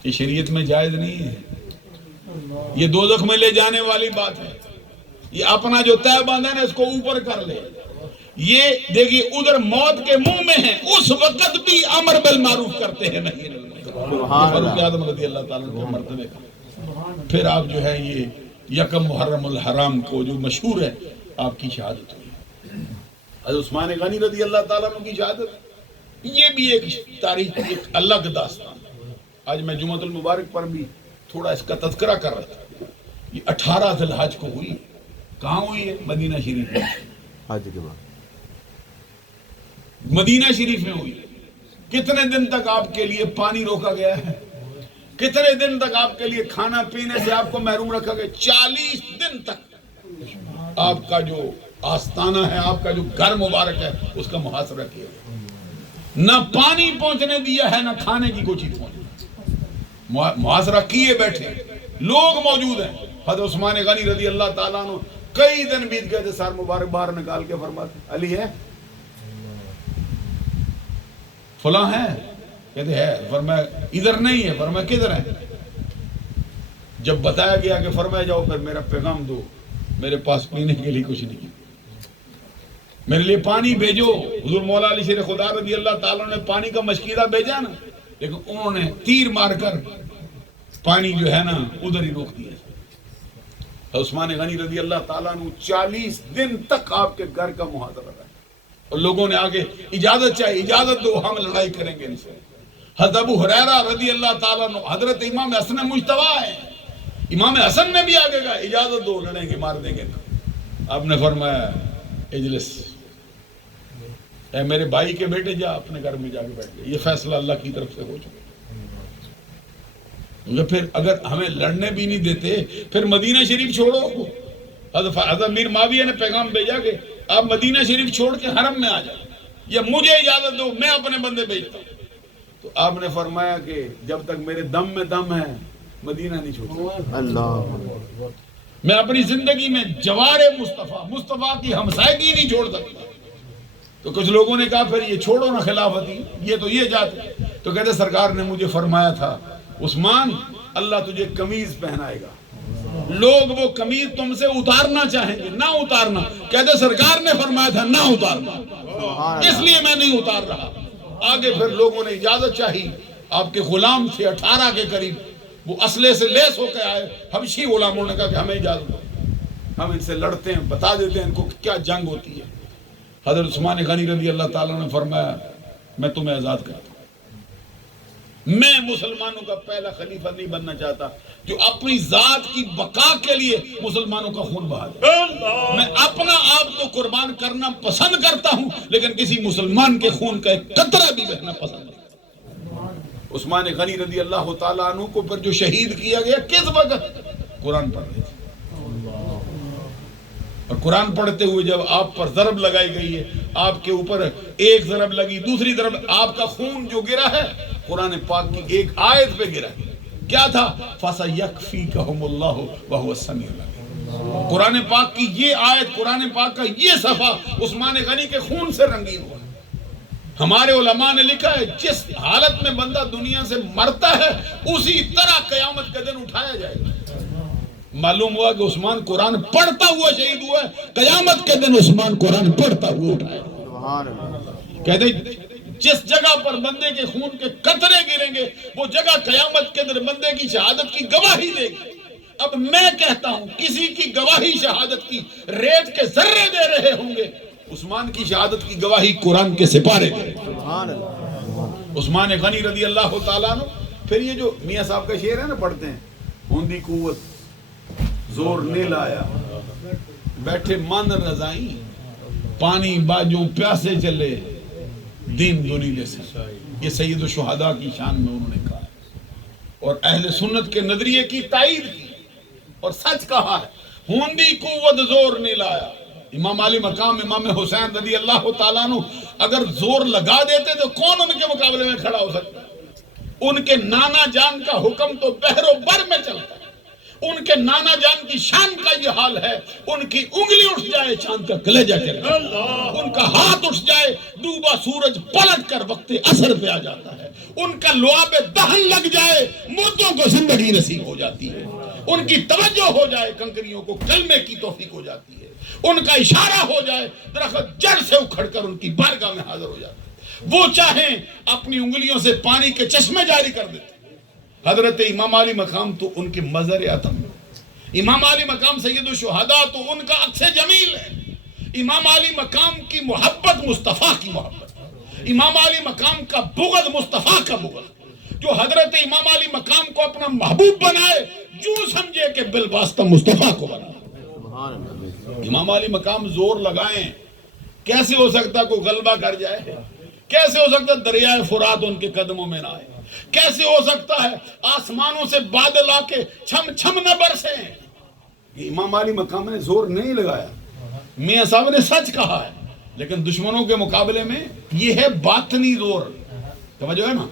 یہ شریعت میں جائز نہیں ہے، یہ دوزخ میں لے جانے والی بات ہے. یہ اپنا جو تہبند ہے نا اس کو اوپر کر لے. یہ دیکھیے ادھر موت کے منہ میں ہے، اس وقت بھی امر بالمعروف کرتے ہیں. نہیں فاروق اعظم رضی اللہ تعالیٰ کے مرتبے کا. پھر آپ جو ہے یہ یکم محرم الحرام کو جو مشہور ہے آپ کی شہادت ہوئی. حضرت عثمان غنی رضی اللہ تعالیٰ عنہ کی شہادت، یہ بھی ایک تاریخ، ایک الگ داستان. آج میں جمعۃ المبارک پر بھی تھوڑا اس کا تذکرہ کر رہا تھا. یہ 18 ذی الحج کو ہوئی. کہاں ہوئی ہے؟ مدینہ شریف میں. حج کے بعد مدینہ شریف میں ہوئی. کتنے دن تک آپ کے لیے پانی روکا گیا ہے؟ کتنے دن تک آپ کے لیے کھانا پینے سے آپ کو محروم رکھا گیا؟ 40 دن تک آپ کا جو آستانہ ہے آپ کا جو گھر مبارک ہے اس کا محاصرہ کیا گیا، نہ پانی پہنچنے دیا ہے نہ کھانے کی کوئی چیز پہنچنے، محاصرہ کیے بیٹھے لوگ موجود ہیں۔ حضرت عثمان غنی رضی اللہ تعالیٰ عنہ کئی دن بیت گئے تھے، سر مبارک باہر نکال کے فرماتے علی ہے فلاں ہے، کہتے ہے، فرمایا ادھر نہیں ہے، فرمایا کدھر ہے؟ جب بتایا گیا کہ فرمایا جاؤ پھر میرا پیغام دو، میرے پاس پینے کے لیے کچھ نہیں، میرے لیے پانی بھیجو۔ حضور مولا علی شیر خدا رضی اللہ تعالیٰ نے پانی کا مشکیدہ بھیجا نا، لیکن انہوں نے تیر مار کر پانی جو ہے نا ادھر ہی روک دیا۔ عثمان غنی رضی اللہ تعالیٰ نے 40 دن تک آپ کے گھر کا محاصرہ رہا، اور لوگوں نے آگے اجازت چاہی، اجازت دو ہم لڑائی کریں گے ان سے۔ حضرت ابو ہریرہ رضی اللہ تعالیٰ عنہ حضرت امام حسن مجتبیٰ ہیں، امام حسن نے بھی آگے کہا اجازت دو لڑیں گے مار دیں گے۔ آپ نے فرمایا اجلس، اے میرے بھائی کے بیٹے جا اپنے گھر میں جا کے بیٹھ گئے، یہ فیصلہ اللہ کی طرف سے ہو چکا۔ پھر اگر ہمیں لڑنے بھی نہیں دیتے پھر مدینہ شریف چھوڑو۔ حضرت میر معاویہ نے پیغام بھیجا کہ آپ مدینہ شریف چھوڑ کے حرم میں آ جائیں، یا مجھے اجازت دو میں اپنے بندے بھیجتا ہوں۔ تو آپ نے فرمایا کہ جب تک میرے دم میں دم ہے مدینہ نہیں چھوڑتا، اللہ میں اپنی زندگی میں جوار مصطفیٰ کی ہمسائیگی نہیں چھوڑ سکتا۔ تو کچھ لوگوں نے کہا پھر یہ چھوڑو نا خلافتی، یہ تو یہ جاتے۔ تو کہتے سرکار نے مجھے فرمایا تھا عثمان اللہ تجھے قمیض پہنائے گا، لوگ وہ قمیض تم سے اتارنا چاہیں گے، نہ اتارنا، کہتے سرکار نے فرمایا تھا نہ اتارنا، اس لیے میں نہیں اتار رہا۔ آگے پھر لوگوں نے اجازت چاہی، آپ کے غلام تھے 18 کے قریب، وہ اسلحے سے لیس ہو کے آئے، حبشی غلاموں نے کہا کہ ہمیں اجازت دو، ہم ان سے لڑتے ہیں، بتا دیتے ہیں ان کو کیا جنگ ہوتی ہے۔ حضرت عثمان غنی رضی اللہ تعالیٰ نے فرمایا میں تمہیں آزاد کرتا ہوں، میں مسلمانوں کا پہلا خلیفہ نہیں بننا چاہتا جو اپنی ذات کی بقا کے لیے مسلمانوں کا خون بہا دے۔ میں اپنا آپ تو قربان کرنا پسند کرتا ہوں لیکن کسی مسلمان کے خون کا ایک قطرہ بھی بہنا پسند نہیں۔ عثمان غنی رضی اللہ تعالیٰ عنہ کو پھر جو شہید کیا گیا کس وقت؟ قرآن پڑھ رہے تھے، اور قرآن پڑھتے ہوئے جب آپ پر ضرب لگائی گئی ہے، آپ کے اوپر ایک ضرب لگی، دوسری ضرب، آپ کا خون جو گرا ہے قرآن پاک کی ایک آیت پہ گرا ہے، کیا تھا؟ فَسَيَكْفِيكَهُمُ اللَّهُ وَهُوَ السَّمِيعُ الْعَلِيمُ۔ قرآن پاک کی یہ آیت، قرآن پاک کا یہ صفحہ عثمان غنی کے خون سے رنگین ہوا۔ ہمارے علماء نے لکھا ہے جس حالت میں بندہ دنیا سے مرتا ہے اسی طرح قیامت کے دن اٹھایا جائے گا۔ معلوم ہوا کہ عثمان قرآن پڑھتا ہوا شہید ہوا ہے، قیامت کے دن عثمان قرآن پڑھتا ہوا اٹھائے گا۔ کہتے جس جگہ پر بندے کے خون کے قطرے گریں گے وہ جگہ قیامت کے دن بندے کی شہادت کی گواہی دے گی۔ اب میں کہتا ہوں کسی کی گواہی شہادت کی ریت کے ذرے دے رہے ہوں گے، عثمان کی شہادت کی گواہی قرآن کے سپارے دے رہے ہیں۔ عثمان غنی رضی اللہ تعالیٰ عنہ۔ پھر یہ جو میاں صاحب کا شعر ہے نا پڑھتے ہیں، ہوندی قوت زور نے لایا، بیٹھے من رضائی، پانی باجوں پیاسے چلے، دین دنیلے سے۔ یہ سید الشہداء کی شان میں انہوں نے کہا ہے اور اہل سنت کے نظریے کی تائید کی اور سچ کہا ہے۔ ہوندی قوت زور نے لایا، امام علی مقام امام حسین رضی اللہ تعالیٰ عنہ اگر زور لگا دیتے تو کون ان کے مقابلے میں کھڑا ہو سکتا ہے؟ ان کے نانا جان کا حکم تو بحر و بر میں چلتا ہے، ان کے نانا جان کی شان کا یہ حال ہے، ان کی انگلی اٹھ جائے چاند کا کلیجہ چلے، ان کا ہاتھ اٹھ جائے ڈوبا سورج پلٹ کر وقت عصر پہ آ جاتا ہے، ان کا لعاب دہن لگ جائے مردوں کو زندگی نصیب ہو جاتی ہے، ان کی توجہ ہو جائے کنکریوں کو کلمے کی توفیق ہو جاتی ہے، ان کا اشارہ ہو جائے درخت جڑ سے اکھڑ کر ان کی بارگاہ میں حاضر ہو جاتا ہے۔ وہ چاہیں اپنی انگلیوں سے پانی کے چشمے جاری کر دیتے۔ حضرت امام علی مقام تو ان کے مظہر عتم، امام علی مقام سید الشہداء تو ان کا عکس جمیل ہے، امام علی مقام کی محبت مصطفیٰ کی محبت، امام علی مقام کا بغض مصطفیٰ کا بغض۔ جو حضرت امام علی مقام کو اپنا محبوب بنائے جو سمجھے کہ بالواسطہ مصطفیٰ کو بنا۔ امام علی مقام زور لگائیں، کیسے ہو سکتا کوئی غلبہ کر جائے؟ کیسے ہو سکتا دریائے فرات ان کے قدموں میں نہ آئے؟ کیسے ہو سکتا ہے آسمانوں سے بادل آ کے چھم چھم نہ برسیں؟ امام علی مقام نے زور نہیں لگایا، میاں صاحب نے سچ کہا ہے، لیکن دشمنوں کے مقابلے میں یہ ہے باطنی زور. سمجھو ہے نا،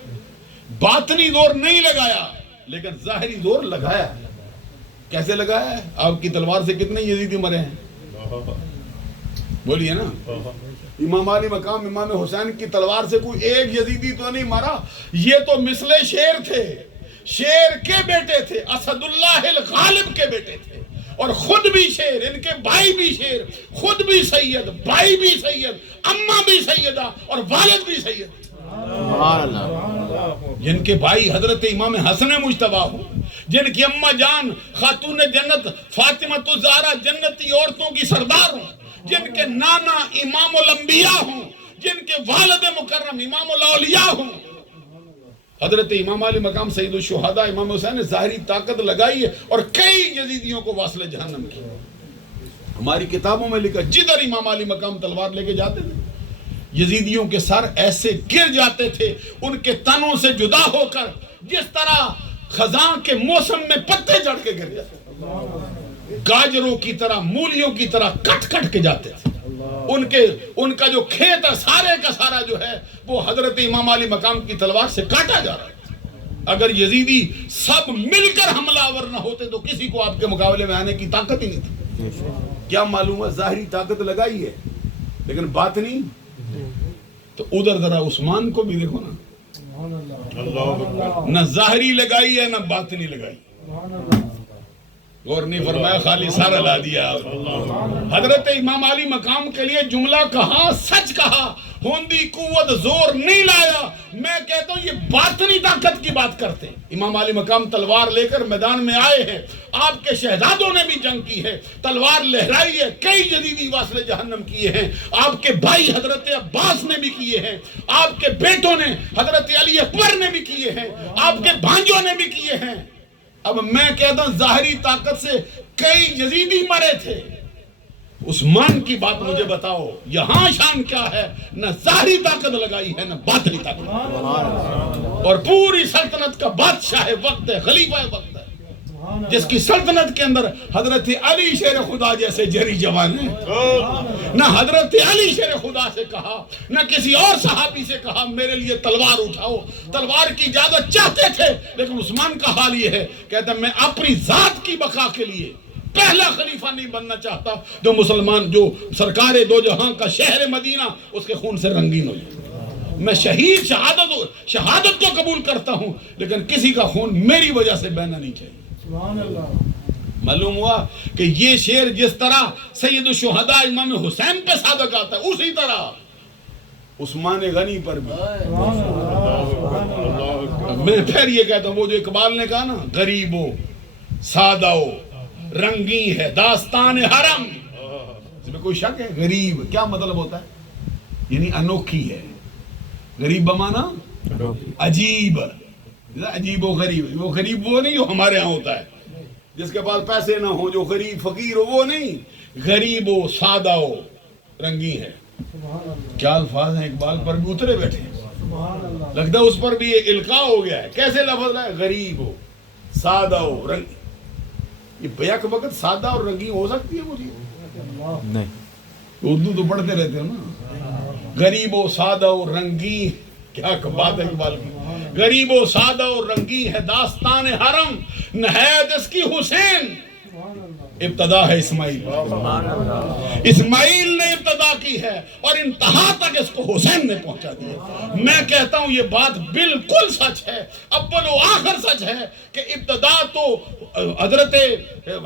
باطنی زور نہیں لگایا لیکن ظاہری زور لگایا. کیسے لگایا ہے؟ آپ کی تلوار سے کتنے یزیدی مرے ہیں؟ بولیے نا. امام علی مقام امام حسین کی تلوار سے کوئی ایک یزیدی تو نہیں مارا. یہ تو مثل شیر تھے، شیر کے بیٹے تھے، اسد اللہ الغالب کے بیٹے تھے، اور خود بھی شیر، ان کے بھائی بھی شیر، خود بھی سید، بھائی بھی سید، اماں بھی سیدہ اور والد بھی سید. سبحان اللہ. جن کے بھائی حضرت امام حسن مجتبی ہوں، جن کی اماں جان خاتون جنت فاطمہ الزہرا جنتی عورتوں کی سردار ہوں، جن کے نانا امام الانبیاء ہوں، جن کے والد مکرم امام الاولیاء ہوں. حضرت امام علی مقام سید الشہداء امام حسین نے ظاہری طاقت لگائی ہے اور کئی یزیدیوں کو واصل جہنم کی. ہماری کتابوں میں لکھا جدھر امام علی مقام تلوار لے کے جاتے تھے یزیدیوں کے سر ایسے گر جاتے تھے ان کے تنوں سے جدا ہو کر، جس طرح خزاں کے موسم میں پتے جڑ کے گر جاتے تھے، گاجروں کی طرح، مولیوں کی طرح کٹ کٹ کے جاتے تھے. ان کا جو کھیت ہے سارے کا سارا جو ہے وہ حضرت امام علی مقام کی تلوار سے کاٹا جا رہا ہے. اگر یزیدی سب مل کر حملہ آور نہ ہوتے تو کسی کو آپ کے مقابلے میں آنے کی طاقت ہی نہیں تھی. کیا معلوم ہے؟ ظاہری طاقت لگائی ہے لیکن باطنی. تو ادھر ذرا عثمان کو بھی دیکھو نا، نہ ظاہری لگائی ہے نہ باطنی لگائی. غور نہیں فرمایا، خالی سارا لا دیا. حضرت امام علی مقام کے لیے جملہ کہا، سچ کہا، ہوندی قوت زور نہیں لایا. میں کہتا ہوں یہ باطنی طاقت کی بات کرتے. امام علی مقام تلوار لے کر میدان میں آئے ہیں، آپ کے شہزادوں نے بھی جنگ کی ہے، تلوار لہرائی ہے، کئی یزیدی واصل جہنم کیے ہیں. آپ کے بھائی حضرت عباس نے بھی کیے ہیں، آپ کے بیٹوں نے حضرت علی اکبر نے بھی کیے ہیں، آپ کے بھانجوں نے بھی کیے ہیں. اب میں کہتا ہوں ظاہری طاقت سے کئی یزیدی مرے تھے. عثمان کی بات مجھے بتاؤ، یہاں شان کیا ہے؟ نہ ظاہری طاقت لگائی ہے نہ باطنی طاقت، اور پوری سلطنت کا بادشاہ وقت ہے، خلیفہ وقت ہے، جس کی سلطنت کے اندر حضرت علی شیر خدا جیسے جری جوان ہیں. نہ حضرت علی شیر خدا سے کہا، نہ کسی اور صحابی سے کہا میرے لیے تلوار اٹھاؤ. تلوار کی اجازت چاہتے تھے لیکن عثمان کا حال یہ ہے، کہتا میں اپنی ذات کی بقا کے لیے پہلا خلیفہ نہیں بننا چاہتا جو مسلمان، جو سرکار دو جہاں کا شہر مدینہ اس کے خون سے رنگین ہو جائے. میں شہادت کو قبول کرتا ہوں لیکن کسی کا خون میری وجہ سے بہنا نہیں چاہیے. معلوم ہوا کہ یہ شعر جس طرح سید الشہداء امام حسین پہ صادق آتا ہے اسی طرح عثمان غنی پر بھی. میں پھر یہ کہتا ہوں، وہ جو اقبال نے کہا نا، غریب ہو سادہ ہو رنگی ہے داستان حرم، اس میں کوئی شک ہے؟ غریب کیا مطلب ہوتا ہے؟ یعنی انوکھی ہے. غریب بمانا عجیب، عجیب و غریب. وہ غریب وہ نہیں جو ہمارے ہاں ہوتا ہے، جس کے پاس پیسے نہ ہو، جو غریب فقیر ہو، وہ نہیں. غریب ہو سادہ ہو رنگی ہے. کیا الفاظ ہیں، اقبال پر بھی اترے بیٹھے ہیں. لگتا ہے اس پر بھی ایک القاء ہو گیا ہے. کیسے لفظ ہے؟ غریب ہو سادہ ہو رنگی. یہ بیک وقت سادہ اور رنگی ہو سکتی ہے؟ مجھے نہیں. اردو تو پڑھتے رہتے ہو نا. غریب و سادہ و رنگی، کیا بات ہے اقبال کی. غریب و سادہ و رنگی ہے داستان حرم، نہایت اس کی حسین. ابتدا ہے اسماعیل، اسماعیل نے ابتدا کی ہے اور انتہا تک اس کو حسین نے پہنچا دیا. میں کہتا ہوں یہ بات بالکل سچ ہے، اول و آخر سچ ہے کہ ابتدا تو حضرت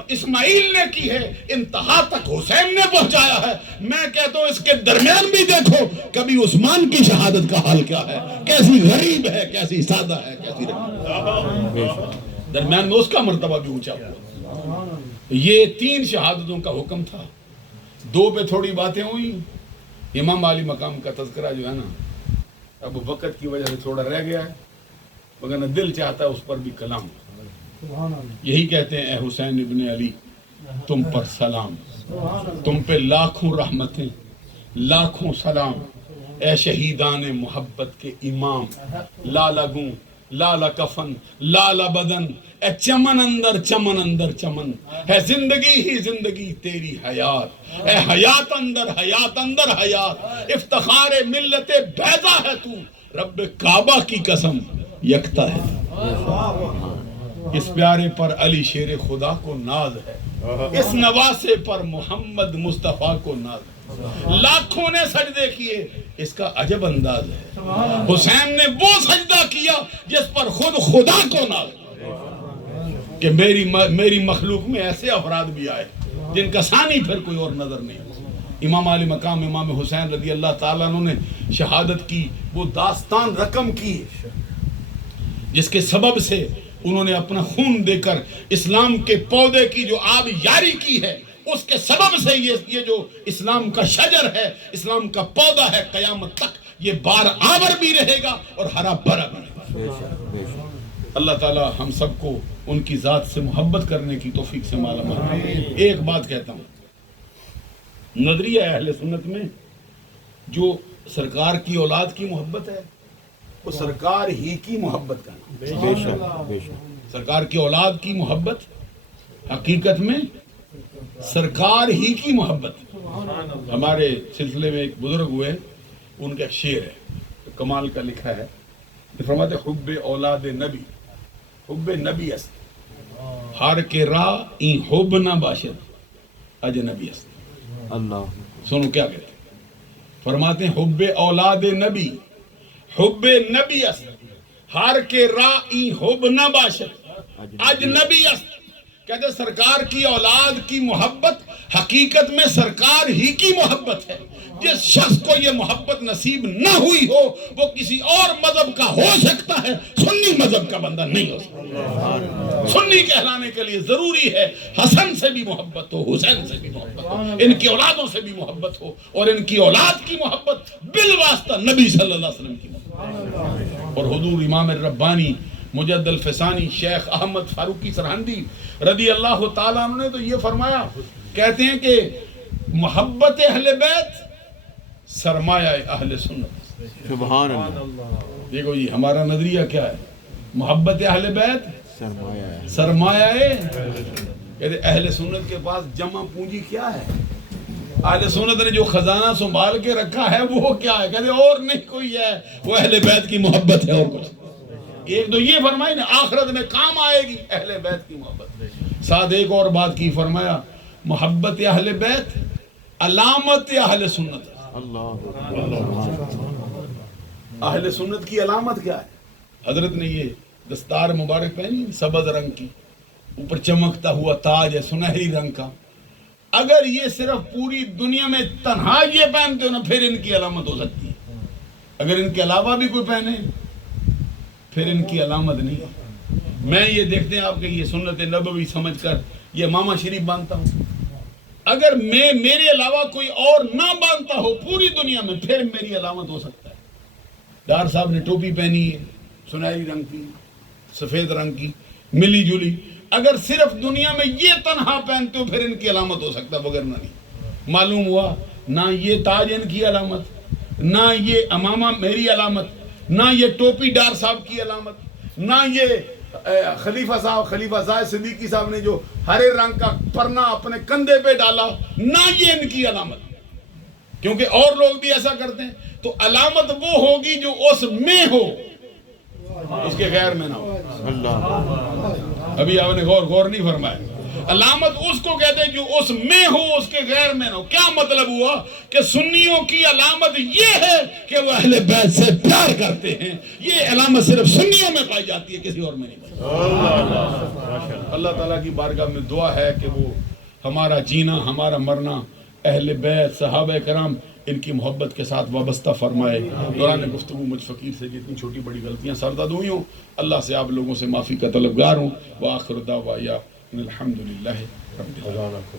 اسماعیل نے کی ہے، انتہا تک حسین نے پہنچایا ہے. میں کہتا ہوں اس کے درمیان بھی دیکھو کبھی عثمان کی شہادت کا حال کیا ہے، کیسی غریب ہے، کیسی سادہ ہے، کیسی درمیان میں اس کا مرتبہ بھی اونچا ہوا. یہ 3 شہادتوں کا حکم تھا. 2 پہ تھوڑی باتیں ہوئی. امام علی مقام کا تذکرہ جو ہے نا اب وقت کی وجہ سے تھوڑا رہ گیا ہے، مگر دل چاہتا ہے اس پر بھی کلام. یہی کہتے ہیں اے حسین ابن علی تم پر سلام، تم پہ لاکھوں رحمتیں لاکھوں سلام، اے شہیدان محبت کے امام لا لگوں لال کفن لال بدن، اے چمن اندر چمن ہے زندگی ہی زندگی تیری حیات، اے حیات اندر حیات، افتخار ملت بیضا ہے تو، رب کعبہ کی قسم یکتا ہے۔ اس پیارے پر علی شیر خدا کو ناز ہے، اس نواسے پر محمد مصطفیٰ کو ناز ہے، لاکھوں نے سجدے کیے اس کا عجب انداز ہے، حسین نے وہ سجدہ کیا جس پر خود خدا کو ناز ہے، کہ میری مخلوق میں ایسے افراد بھی آئے جن کا ثانی پھر کوئی اور نظر نہیں۔ امام علی مقام امام حسین رضی اللہ تعالیٰ عنہ نے شہادت کی وہ داستان رقم کی جس کے سبب سے انہوں نے اپنا خون دے کر اسلام کے پودے کی جو آب یاری کی ہے، اس کے سبب سے یہ جو اسلام کا شجر ہے، اسلام کا پودا ہے، قیامت تک یہ بار آور بھی رہے گا اور ہرا بھرا بھی رہے گا۔ اللہ تعالی ہم سب کو ان کی ذات سے محبت کرنے کی توفیق سے مالا مال۔ ایک بات کہتا ہوں، نظریہ اہل سنت میں جو سرکار کی اولاد کی محبت ہے وہ سرکار ہی کی محبت کا نام، بے شک سرکار کی اولاد کی محبت حقیقت میں سرکار ہی کی محبت۔ ہمارے سلسلے میں ایک بزرگ ہوئے، ان کا ایک شعر ہے کمال کا لکھا ہے، فرماتے حب اولاد نبی حب نبی است، ہر کے راہ این حب نہ باشد اجنبی است۔ اللہ سنو کیا کہتے ہیں، فرماتے ہیں حب اولاد نبی حب نبی است، ہر کے راہ این حب نہ باشد اجنبی است۔ کہتے ہیں سرکار کی اولاد کی محبت حقیقت میں سرکار ہی کی محبت ہے۔ جس شخص کو یہ محبت نصیب نہ ہوئی ہو وہ کسی اور مذہب کا ہو سکتا ہے، سنی مذہب کا بندہ نہیں ہو سکتا۔ سنی کہلانے کے لیے ضروری ہے حسن سے بھی محبت ہو، حسین سے بھی محبت ہو، ان کی اولادوں سے بھی محبت ہو، اور ان کی اولاد کی محبت بالواسطہ نبی صلی اللہ علیہ وسلم کی محبت۔ اور حضور امام الربانی مجد الفسانی شیخ احمد فاروقی سرہندی رضی اللہ تعالیٰ عنہ نے تو یہ فرمایا، کہتے ہیں کہ محبت اہل بیت سرمایہ اہل سنت۔ سبحان اللہ، دیکھو جی ہمارا نظریہ کیا ہے، محبت اہل بیت سرمایہ ہے، سرمایہ کہتے اہل سنت کے پاس جمع پونجی کیا ہے، اہل سنت نے جو خزانہ سنبھال کے رکھا ہے وہ کیا ہے، کہتے اور نہیں کوئی ہے، وہ اہل بیت کی محبت ہے اور کچھ۔ ایک تو یہ فرمائی نا آخرت میں کام آئے گی اہل بیت کی محبت، ساتھ ایک اور بات کی فرمایا محبت اہل بیت علامت اہل سنت۔ اہل سنت کی علامت کیا ہے؟ حضرت نے یہ دستار مبارک پہنی سبز رنگ کی، اوپر چمکتا ہوا تاج ہے سنہری رنگ کا، اگر یہ صرف پوری دنیا میں تنہا یہ پہنتے ہو نا پھر ان کی علامت ہو سکتی ہے، اگر ان کے علاوہ بھی کوئی پہنے پھر ان کی علامت نہیں ہے۔ میں یہ دیکھتے ہیں آپ کے یہ سنت نبوی سمجھ کر یہ ماما شریف باندھتا ہوں، اگر میرے علاوہ کوئی اور نہ باندھتا ہو پوری دنیا میں پھر میری علامت ہو سکتا ہے۔ ڈار صاحب نے ٹوپی پہنی ہے سنہری رنگ کی سفید رنگ کی ملی جلی، اگر صرف دنیا میں یہ تنہا پہنتے ہو پھر ان کی علامت ہو سکتا ہے، وگرنہ نہیں۔ معلوم ہوا نہ یہ تاج ان کی علامت، نہ یہ امامہ میری علامت، نہ یہ ٹوپی ڈار صاحب کی علامت، نہ یہ خلیفہ زاہد صدیقی صاحب نے جو ہرے رنگ کا پرنا اپنے کندھے پہ ڈالا، نہ یہ ان کی علامت، کیونکہ اور لوگ بھی ایسا کرتے ہیں۔ تو علامت وہ ہوگی جو اس میں ہو، اس کے غیر میں نہ ہو۔ اللہ ابھی آپ نے غور نہیں فرمایا، علامت اس کو کہتے ہیں جو اس میں ہو اس کے غیر میں نہ ہو۔ کیا مطلب ہوا کہ سنیوں کی علامت یہ ہے کہ وہ اہل بیت سے پیار کرتے ہیں، یہ علامت صرف سنیوں میں پائی جاتی ہے، کسی اور میں نہیں پائی جاتی۔ اللہ تعالیٰ کی بارگاہ میں دعا ہے کہ وہ ہمارا جینا ہمارا مرنا اہل بیت صحابہ کرام ان کی محبت کے ساتھ وابستہ فرمائے۔ دوران گفتگو مجھ فقیر سے جتنی چھوٹی بڑی غلطیاں سرداد ہوئی ہوں، اللہ سے آپ لوگوں سے معافی کا طلبگار ہوں۔ وآخر دعوایا الحمدللہ رب العالمین۔